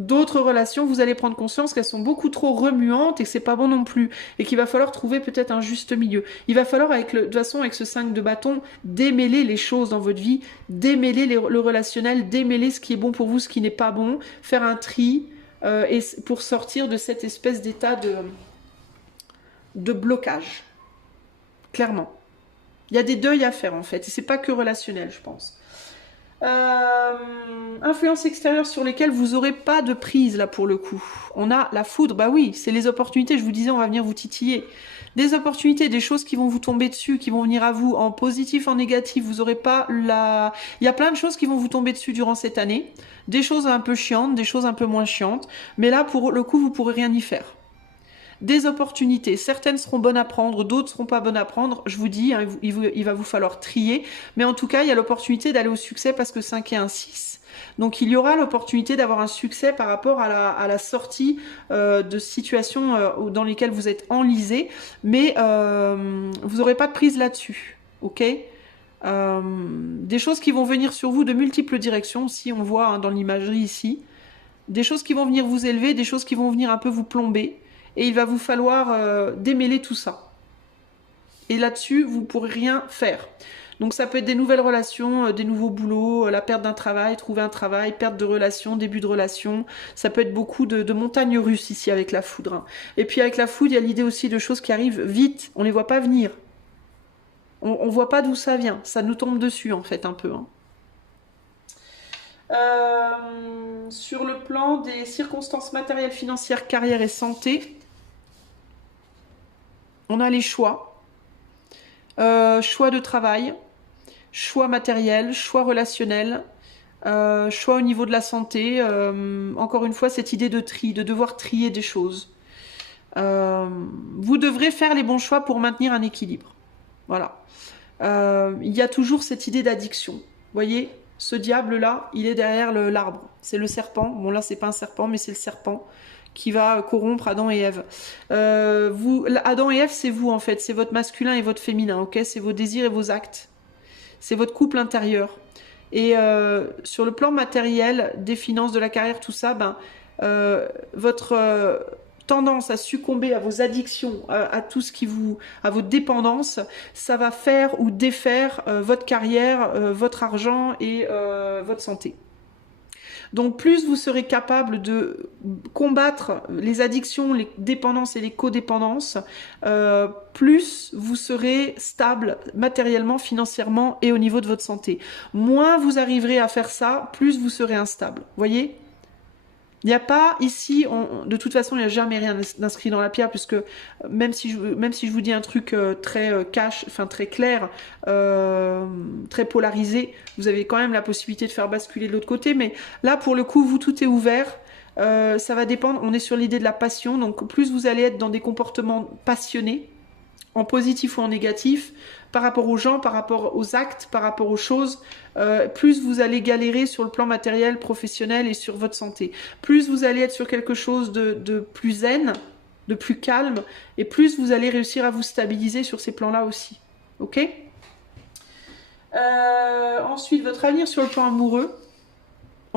D'autres relations, vous allez prendre conscience qu'elles sont beaucoup trop remuantes et que c'est pas bon non plus et qu'il va falloir trouver peut-être un juste milieu. Il va falloir de toute façon avec ce 5 de bâton démêler les choses dans votre vie, démêler le relationnel, démêler ce qui est bon pour vous, ce qui n'est pas bon, faire un tri. Et pour sortir de cette espèce d'état de blocage. Clairement. Il y a des deuils à faire en fait, et c'est pas que relationnel, je pense. Influence extérieure sur lesquelles vous n'aurez pas de prise là pour le coup. On a la foudre, bah oui, c'est les opportunités, je vous disais, on va venir vous titiller. Des opportunités, des choses qui vont vous tomber dessus, qui vont venir à vous en positif, en négatif, vous aurez pas la... Il y a plein de choses qui vont vous tomber dessus durant cette année, des choses un peu chiantes, des choses un peu moins chiantes, mais là pour le coup vous pourrez rien y faire. Des opportunités, certaines seront bonnes à prendre, d'autres seront pas bonnes à prendre, je vous dis, hein, il va vous falloir trier, mais en tout cas il y a l'opportunité d'aller au succès parce que 5 et 1, 6. Donc il y aura l'opportunité d'avoir un succès par rapport à la sortie de situations dans lesquelles vous êtes enlisé, mais vous n'aurez pas de prise là-dessus, ok ? Des choses qui vont venir sur vous de multiples directions, si on voit hein, dans l'imagerie ici, des choses qui vont venir vous élever, des choses qui vont venir un peu vous plomber, et il va vous falloir démêler tout ça. Et là-dessus, vous ne pourrez rien faire. Donc ça peut être des nouvelles relations, des nouveaux boulots, la perte d'un travail, trouver un travail, perte de relation, début de relation. Ça peut être beaucoup de montagnes russes ici avec la foudre, hein. Et puis avec la foudre, il y a l'idée aussi de choses qui arrivent vite, on ne les voit pas venir. On ne voit pas d'où ça vient, ça nous tombe dessus en fait un peu, hein. Sur le plan des circonstances matérielles, financières, carrière et santé, on a les choix. Choix de travail, choix matériel, choix relationnel, choix au niveau de la santé. Encore une fois, cette idée de tri, de devoir trier des choses. Vous devrez faire les bons choix pour maintenir un équilibre. Voilà. Il y a toujours cette idée d'addiction. Vous voyez, ce diable-là, il est derrière l'arbre. C'est le serpent. Bon, là, c'est pas un serpent, mais c'est le serpent qui va corrompre Adam et Ève. Adam et Ève, c'est vous en fait, c'est votre masculin et votre féminin, ok? C'est vos désirs et vos actes. C'est votre couple intérieur. Et sur le plan matériel, des finances, de la carrière, tout ça, votre tendance à succomber à vos addictions, à tout ce qui à vos dépendances, ça va faire ou défaire votre carrière, votre argent et votre santé. Donc plus vous serez capable de combattre les addictions, les dépendances et les codépendances, plus vous serez stable matériellement, financièrement et au niveau de votre santé. Moins vous arriverez à faire ça, plus vous serez instable. Voyez ? Il n'y a pas ici, de toute façon, il n'y a jamais rien d'inscrit dans la pierre, puisque même si je vous dis un truc très cash, enfin très clair, très polarisé, vous avez quand même la possibilité de faire basculer de l'autre côté. Mais là, pour le coup, vous, tout est ouvert. Ça va dépendre, on est sur l'idée de la passion, donc plus vous allez être dans des comportements passionnés, en positif ou en négatif, par rapport aux gens, par rapport aux actes, par rapport aux choses, plus vous allez galérer sur le plan matériel, professionnel et sur votre santé. Plus vous allez être sur quelque chose de plus zen, de plus calme, et plus vous allez réussir à vous stabiliser sur ces plans-là aussi. Ok ? Ensuite, votre avenir sur le plan amoureux.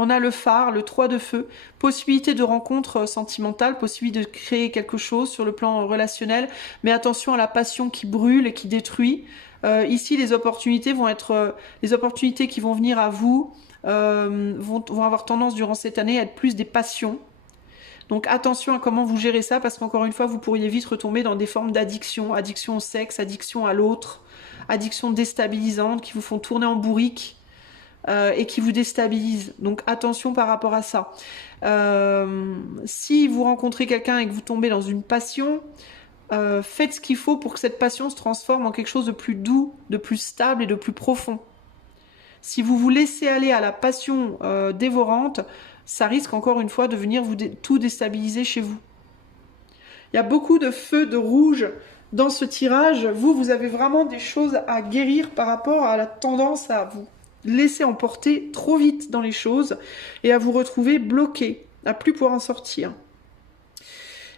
On a le phare, le 3 de feu, possibilité de rencontre sentimentale, possibilité de créer quelque chose sur le plan relationnel, mais attention à la passion qui brûle et qui détruit. Ici, les opportunités vont être, les opportunités qui vont venir à vous vont avoir tendance durant cette année à être plus des passions. Donc attention à comment vous gérez ça, parce qu'encore une fois, vous pourriez vite retomber dans des formes d'addiction, addiction au sexe, addiction à l'autre, addiction déstabilisante qui vous font tourner en bourrique. Et qui vous déstabilise. Donc attention par rapport à ça. Si vous rencontrez quelqu'un et que vous tombez dans une passion, faites ce qu'il faut pour que cette passion se transforme en quelque chose de plus doux, de plus stable et de plus profond. Si vous vous laissez aller à la passion dévorante, ça risque encore une fois de venir tout déstabiliser chez vous. Il y a beaucoup de feu, de rouge dans ce tirage. Vous avez vraiment des choses à guérir par rapport à la tendance à vous laisser emporter trop vite dans les choses et à vous retrouver bloqué, à plus pouvoir en sortir.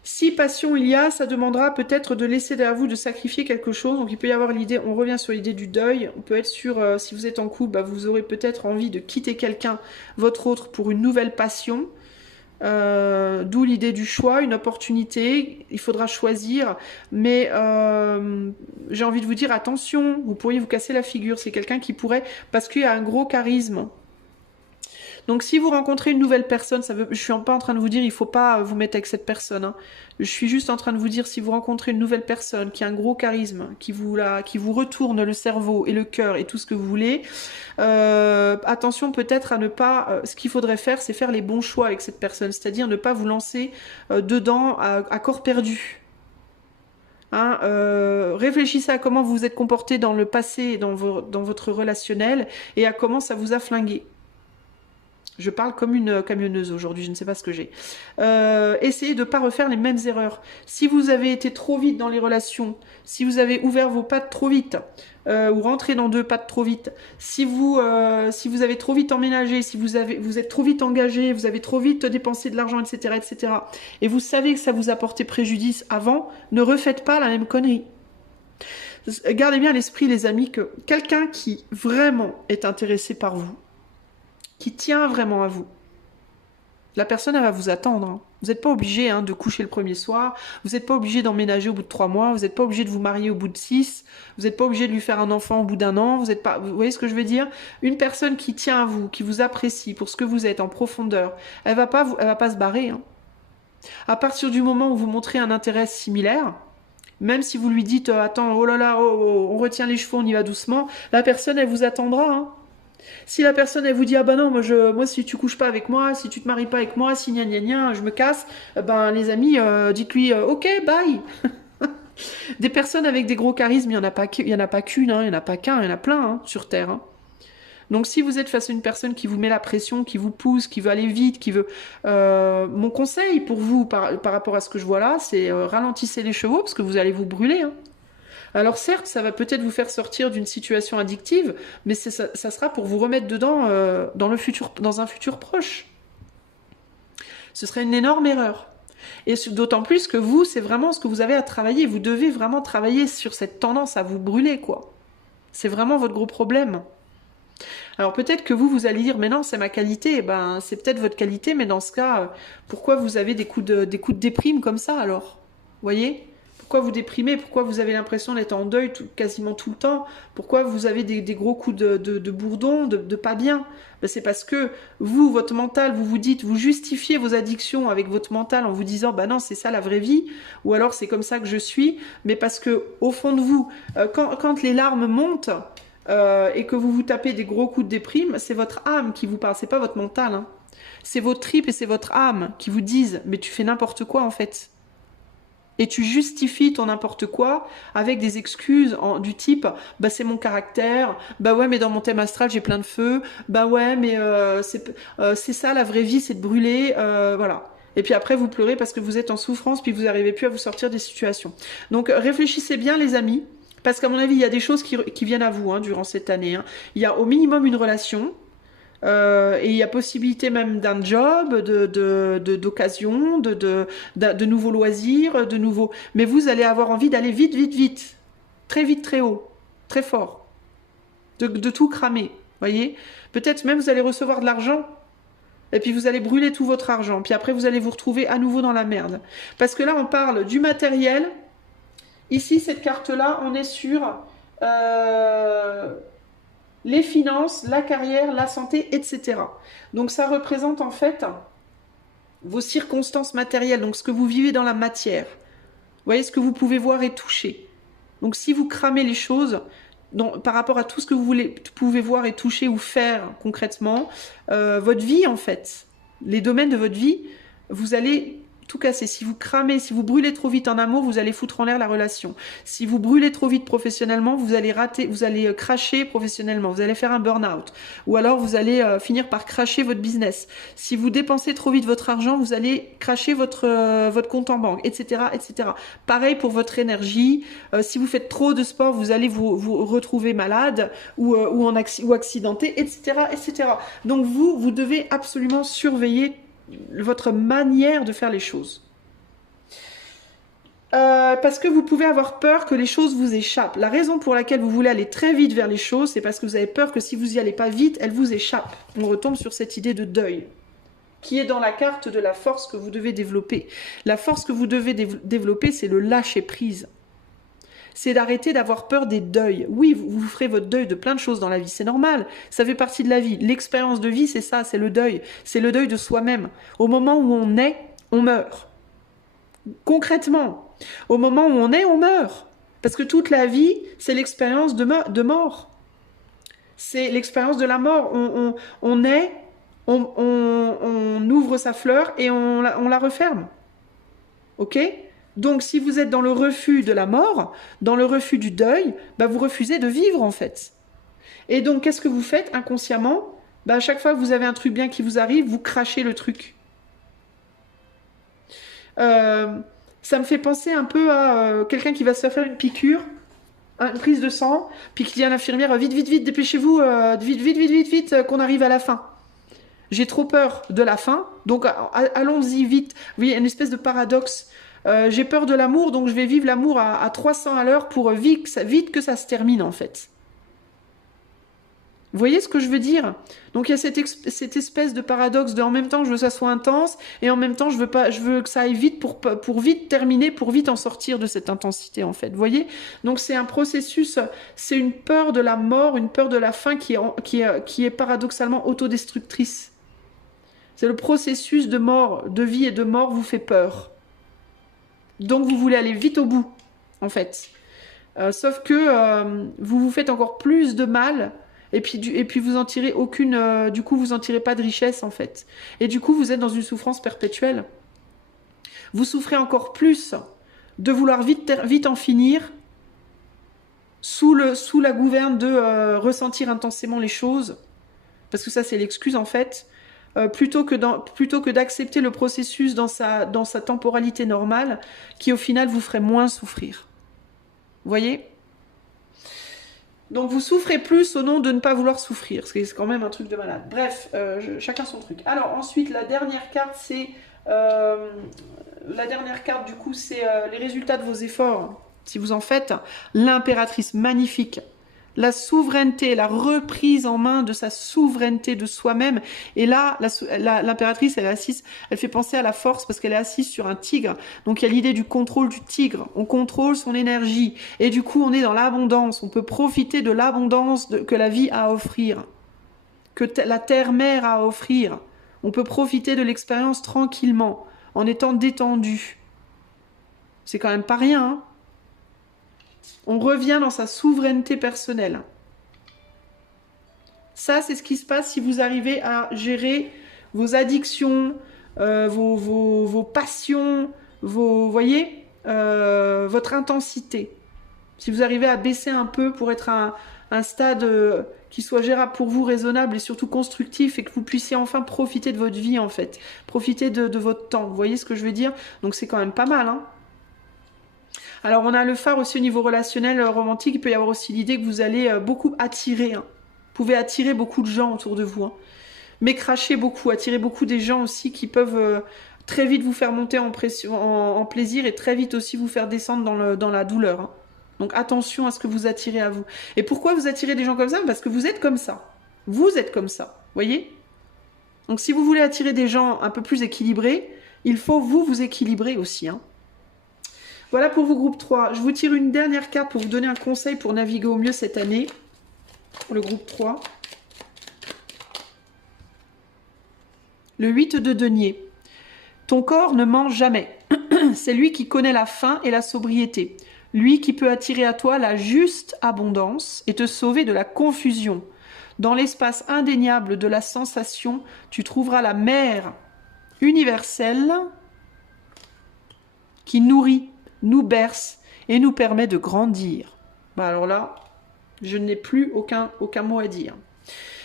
Si passion il y a, ça demandera peut-être de laisser derrière vous, de sacrifier quelque chose. Donc il peut y avoir l'idée, on revient sur l'idée du deuil. On peut être sûr, si vous êtes en couple, vous aurez peut-être envie de quitter quelqu'un, votre autre, pour une nouvelle passion. D'où l'idée du choix, une opportunité, il faudra choisir, mais j'ai envie de vous dire attention, vous pourriez vous casser la figure, c'est quelqu'un qui pourrait, parce qu'il y a un gros charisme. Donc si vous rencontrez une nouvelle personne, je ne suis pas en train de vous dire il ne faut pas vous mettre avec cette personne, hein. Je suis juste en train de vous dire si vous rencontrez une nouvelle personne qui a un gros charisme, qui vous retourne le cerveau et le cœur et tout ce que vous voulez, attention peut-être à ne pas, ce qu'il faudrait faire, c'est faire les bons choix avec cette personne, c'est-à-dire ne pas vous lancer dedans à corps perdu. Hein, réfléchissez à comment vous vous êtes comporté dans le passé, dans votre relationnel, et à comment ça vous a flingué. Je parle comme une camionneuse aujourd'hui, je ne sais pas ce que j'ai. Essayez de ne pas refaire les mêmes erreurs. Si vous avez été trop vite dans les relations, si vous avez ouvert vos pattes trop vite, ou rentré dans deux pattes trop vite, si vous avez trop vite emménagé, si vous êtes trop vite engagé, vous avez trop vite dépensé de l'argent, etc., etc., et vous savez que ça vous a porté préjudice avant, ne refaites pas la même connerie. Gardez bien à l'esprit, les amis, que quelqu'un qui vraiment est intéressé par vous, qui tient vraiment à vous, la personne, elle va vous attendre. Hein. Vous n'êtes pas obligé de coucher le premier soir, vous n'êtes pas obligé d'emménager au bout de 3 mois, vous n'êtes pas obligé de vous marier au bout de 6, vous n'êtes pas obligé de lui faire un enfant au bout d'1 an, vous voyez ce que je veux dire? Une personne qui tient à vous, qui vous apprécie pour ce que vous êtes en profondeur, elle va pas se barrer. Hein. À partir du moment où vous montrez un intérêt similaire, même si vous lui dites attends, oh là là, on retient les cheveux, on y va doucement, la personne, elle vous attendra. Hein. Si la personne elle vous dit ah bah non moi si tu couches pas avec moi, si tu te maries pas avec moi, si gna gna gna, je me casse, les amis dites-lui ok bye. Des personnes avec des gros charismes, il y en a pas qu'une, il y en a pas qu'un, il y en a plein sur terre. Hein. Donc si vous êtes face à une personne qui vous met la pression, qui vous pousse, qui veut aller vite, qui veut mon conseil pour vous par rapport à ce que je vois là, c'est ralentissez les chevaux parce que vous allez vous brûler. Hein. Alors certes, ça va peut-être vous faire sortir d'une situation addictive, mais ça sera pour vous remettre dedans dans un futur proche. Ce serait une énorme erreur. Et d'autant plus que vous, c'est vraiment ce que vous avez à travailler. Vous devez vraiment travailler sur cette tendance à vous brûler, quoi. C'est vraiment votre gros problème. Alors peut-être que vous allez dire, mais non, c'est ma qualité. Eh ben, c'est peut-être votre qualité, mais dans ce cas, pourquoi vous avez des coups de déprime comme ça, alors? Voyez? Pourquoi vous déprimez? Pourquoi vous avez l'impression d'être en deuil quasiment tout le temps? Pourquoi vous avez des gros coups de bourdon, de pas bien? Ben, c'est parce que vous, votre mental, vous vous dites, vous justifiez vos addictions avec votre mental en vous disant, bah non, c'est ça la vraie vie, ou alors c'est comme ça que je suis, mais parce que au fond de vous, quand les larmes montent, et que vous vous tapez des gros coups de déprime, c'est votre âme qui vous parle, c'est pas votre mental, hein. C'est vos tripes et c'est votre âme qui vous disent, mais tu fais n'importe quoi en fait. Et tu justifies ton n'importe quoi avec des excuses du type bah c'est mon caractère, bah ouais mais dans mon thème astral j'ai plein de feu, bah ouais mais c'est ça la vraie vie, c'est de brûler, voilà. Et puis après vous pleurez parce que vous êtes en souffrance puis vous n'arrivez plus à vous sortir des situations. Donc réfléchissez bien les amis, parce qu'à mon avis il y a des choses qui viennent à vous hein, durant cette année. Hein. Il y a au minimum une relation. Et il y a possibilité même d'un job, d'occasion, de nouveaux loisirs, de nouveaux... Mais vous allez avoir envie d'aller vite, vite, vite. Très vite, très haut. Très fort. De tout cramer. Voyez? Peut-être même vous allez recevoir de l'argent. Et puis vous allez brûler tout votre argent. Puis après vous allez vous retrouver à nouveau dans la merde. Parce que là on parle du matériel. Ici, cette carte-là, on est sur... les finances, la carrière, la santé, etc. Donc ça représente en fait vos circonstances matérielles, donc ce que vous vivez dans la matière. Vous voyez ce que vous pouvez voir et toucher. Donc si vous cramez les choses par rapport à tout ce que vous pouvez voir et toucher ou faire concrètement, votre vie en fait, les domaines de votre vie, vous allez tout casser. Si vous cramez, si vous brûlez trop vite en amour, vous allez foutre en l'air la relation. Si vous brûlez trop vite professionnellement, vous allez rater, vous allez cracher professionnellement, vous allez faire un burn-out. Ou alors vous allez finir par cracher votre business. Si vous dépensez trop vite votre argent, vous allez cracher votre compte en banque, etc., etc. Pareil pour votre énergie. Si vous faites trop de sport, vous allez vous retrouver malade ou accidenté, etc., etc. Donc vous devez absolument surveiller votre manière de faire les choses. Parce que vous pouvez avoir peur que les choses vous échappent. La raison pour laquelle vous voulez aller très vite vers les choses, c'est parce que vous avez peur que si vous n'y allez pas vite, elles vous échappent. On retombe sur cette idée de deuil, qui est dans la carte de la force que vous devez développer. La force que vous devez développer, c'est le lâcher-prise. C'est d'arrêter d'avoir peur des deuils. Oui, vous ferez votre deuil de plein de choses dans la vie, c'est normal, ça fait partie de la vie. L'expérience de vie, c'est ça, c'est le deuil de soi-même. Au moment où on est, on meurt. Concrètement, au moment où on est, on meurt. Parce que toute la vie, c'est l'expérience de mort. C'est l'expérience de la mort. On est, on ouvre sa fleur et on la referme. Ok ? Donc, si vous êtes dans le refus de la mort, dans le refus du deuil, bah, vous refusez de vivre, en fait. Et donc, qu'est-ce que vous faites inconsciemment? Bah, à chaque fois que vous avez un truc bien qui vous arrive, vous crachez le truc. Ça me fait penser un peu à quelqu'un qui va se faire une piqûre, une prise de sang, puis qui dit à l'infirmière, vite, vite, vite, dépêchez-vous, vite, vite, vite, vite, vite, qu'on arrive à la fin. J'ai trop peur de la fin, donc allons-y vite. Vous voyez, une espèce de paradoxe. J'ai peur de l'amour, donc je vais vivre l'amour à 300 à l'heure pour vite que ça se termine, en fait. Vous voyez ce que je veux dire? Donc il y a cette espèce de paradoxe de en même temps je veux que ça soit intense et en même temps je veux que ça aille vite pour vite terminer, pour vite en sortir de cette intensité en fait. Vous voyez? Donc c'est un processus, c'est une peur de la mort, une peur de la fin qui est paradoxalement autodestructrice. C'est le processus de mort, de vie et de mort vous fait peur. Donc vous voulez aller vite au bout en fait. Sauf que vous vous faites encore plus de mal. Et puis vous en tirez aucune, du coup vous en tirez pas de richesse en fait. Et du coup vous êtes dans une souffrance perpétuelle. Vous souffrez encore plus de vouloir vite en finir sous la gouverne de ressentir intensément les choses, parce que ça c'est l'excuse en fait, plutôt que d'accepter le processus dans sa temporalité normale, qui au final vous ferait moins souffrir. Vous voyez ? Donc vous souffrez plus au nom de ne pas vouloir souffrir, ce qui est quand même un truc de malade. Bref, chacun son truc. Alors ensuite, la dernière carte, c'est La dernière carte, du coup, c'est les résultats de vos efforts. Si vous en faites, l'impératrice, magnifique. La souveraineté, la reprise en main de sa souveraineté de soi-même. Et là, l'impératrice, elle est assise, elle fait penser à la force parce qu'elle est assise sur un tigre. Donc il y a l'idée du contrôle du tigre. On contrôle son énergie. Et du coup, on est dans l'abondance. On peut profiter de l'abondance que la vie a à offrir. Que la terre-mère a à offrir. On peut profiter de l'expérience tranquillement, en étant détendu. C'est quand même pas rien, hein. On revient dans sa souveraineté personnelle. Ça, c'est ce qui se passe si vous arrivez à gérer vos addictions, vos passions, voyez, votre intensité. Si vous arrivez à baisser un peu pour être à un stade qui soit gérable pour vous, raisonnable et surtout constructif, et que vous puissiez enfin profiter de votre vie, en fait. Profiter de votre temps. Vous voyez ce que je veux dire? Donc c'est quand même pas mal, hein. Alors on a le phare aussi au niveau relationnel, romantique. Il peut y avoir aussi l'idée que vous allez beaucoup attirer, hein. Vous pouvez attirer beaucoup de gens autour de vous, hein. Mais cracher beaucoup, attirer beaucoup des gens aussi qui peuvent très vite vous faire monter en plaisir et très vite aussi vous faire descendre dans la douleur, hein. Donc attention à ce que vous attirez à vous. Et pourquoi vous attirez des gens comme ça? Parce que vous êtes comme ça. Vous êtes comme ça, voyez? Donc si vous voulez attirer des gens un peu plus équilibrés, il faut vous équilibrer aussi, hein. Voilà pour vous, groupe 3. Je vous tire une dernière carte pour vous donner un conseil pour naviguer au mieux cette année. Pour le groupe 3. Le 8 de denier. Ton corps ne ment jamais. C'est lui qui connaît la faim et la sobriété. Lui qui peut attirer à toi la juste abondance et te sauver de la confusion. Dans l'espace indéniable de la sensation, tu trouveras la mer universelle qui nourrit, nous berce et nous permet de grandir. Bah alors là, je n'ai plus aucun mot à dire.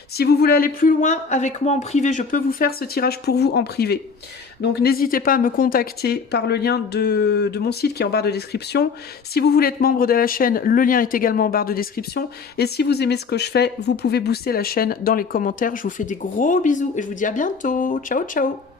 Si vous voulez aller plus loin avec moi en privé, je peux vous faire ce tirage pour vous en privé. Donc n'hésitez pas à me contacter par le lien de mon site qui est en barre de description. Si vous voulez être membre de la chaîne, le lien est également en barre de description. Et si vous aimez ce que je fais, vous pouvez booster la chaîne dans les commentaires. Je vous fais des gros bisous et je vous dis à bientôt. Ciao, ciao!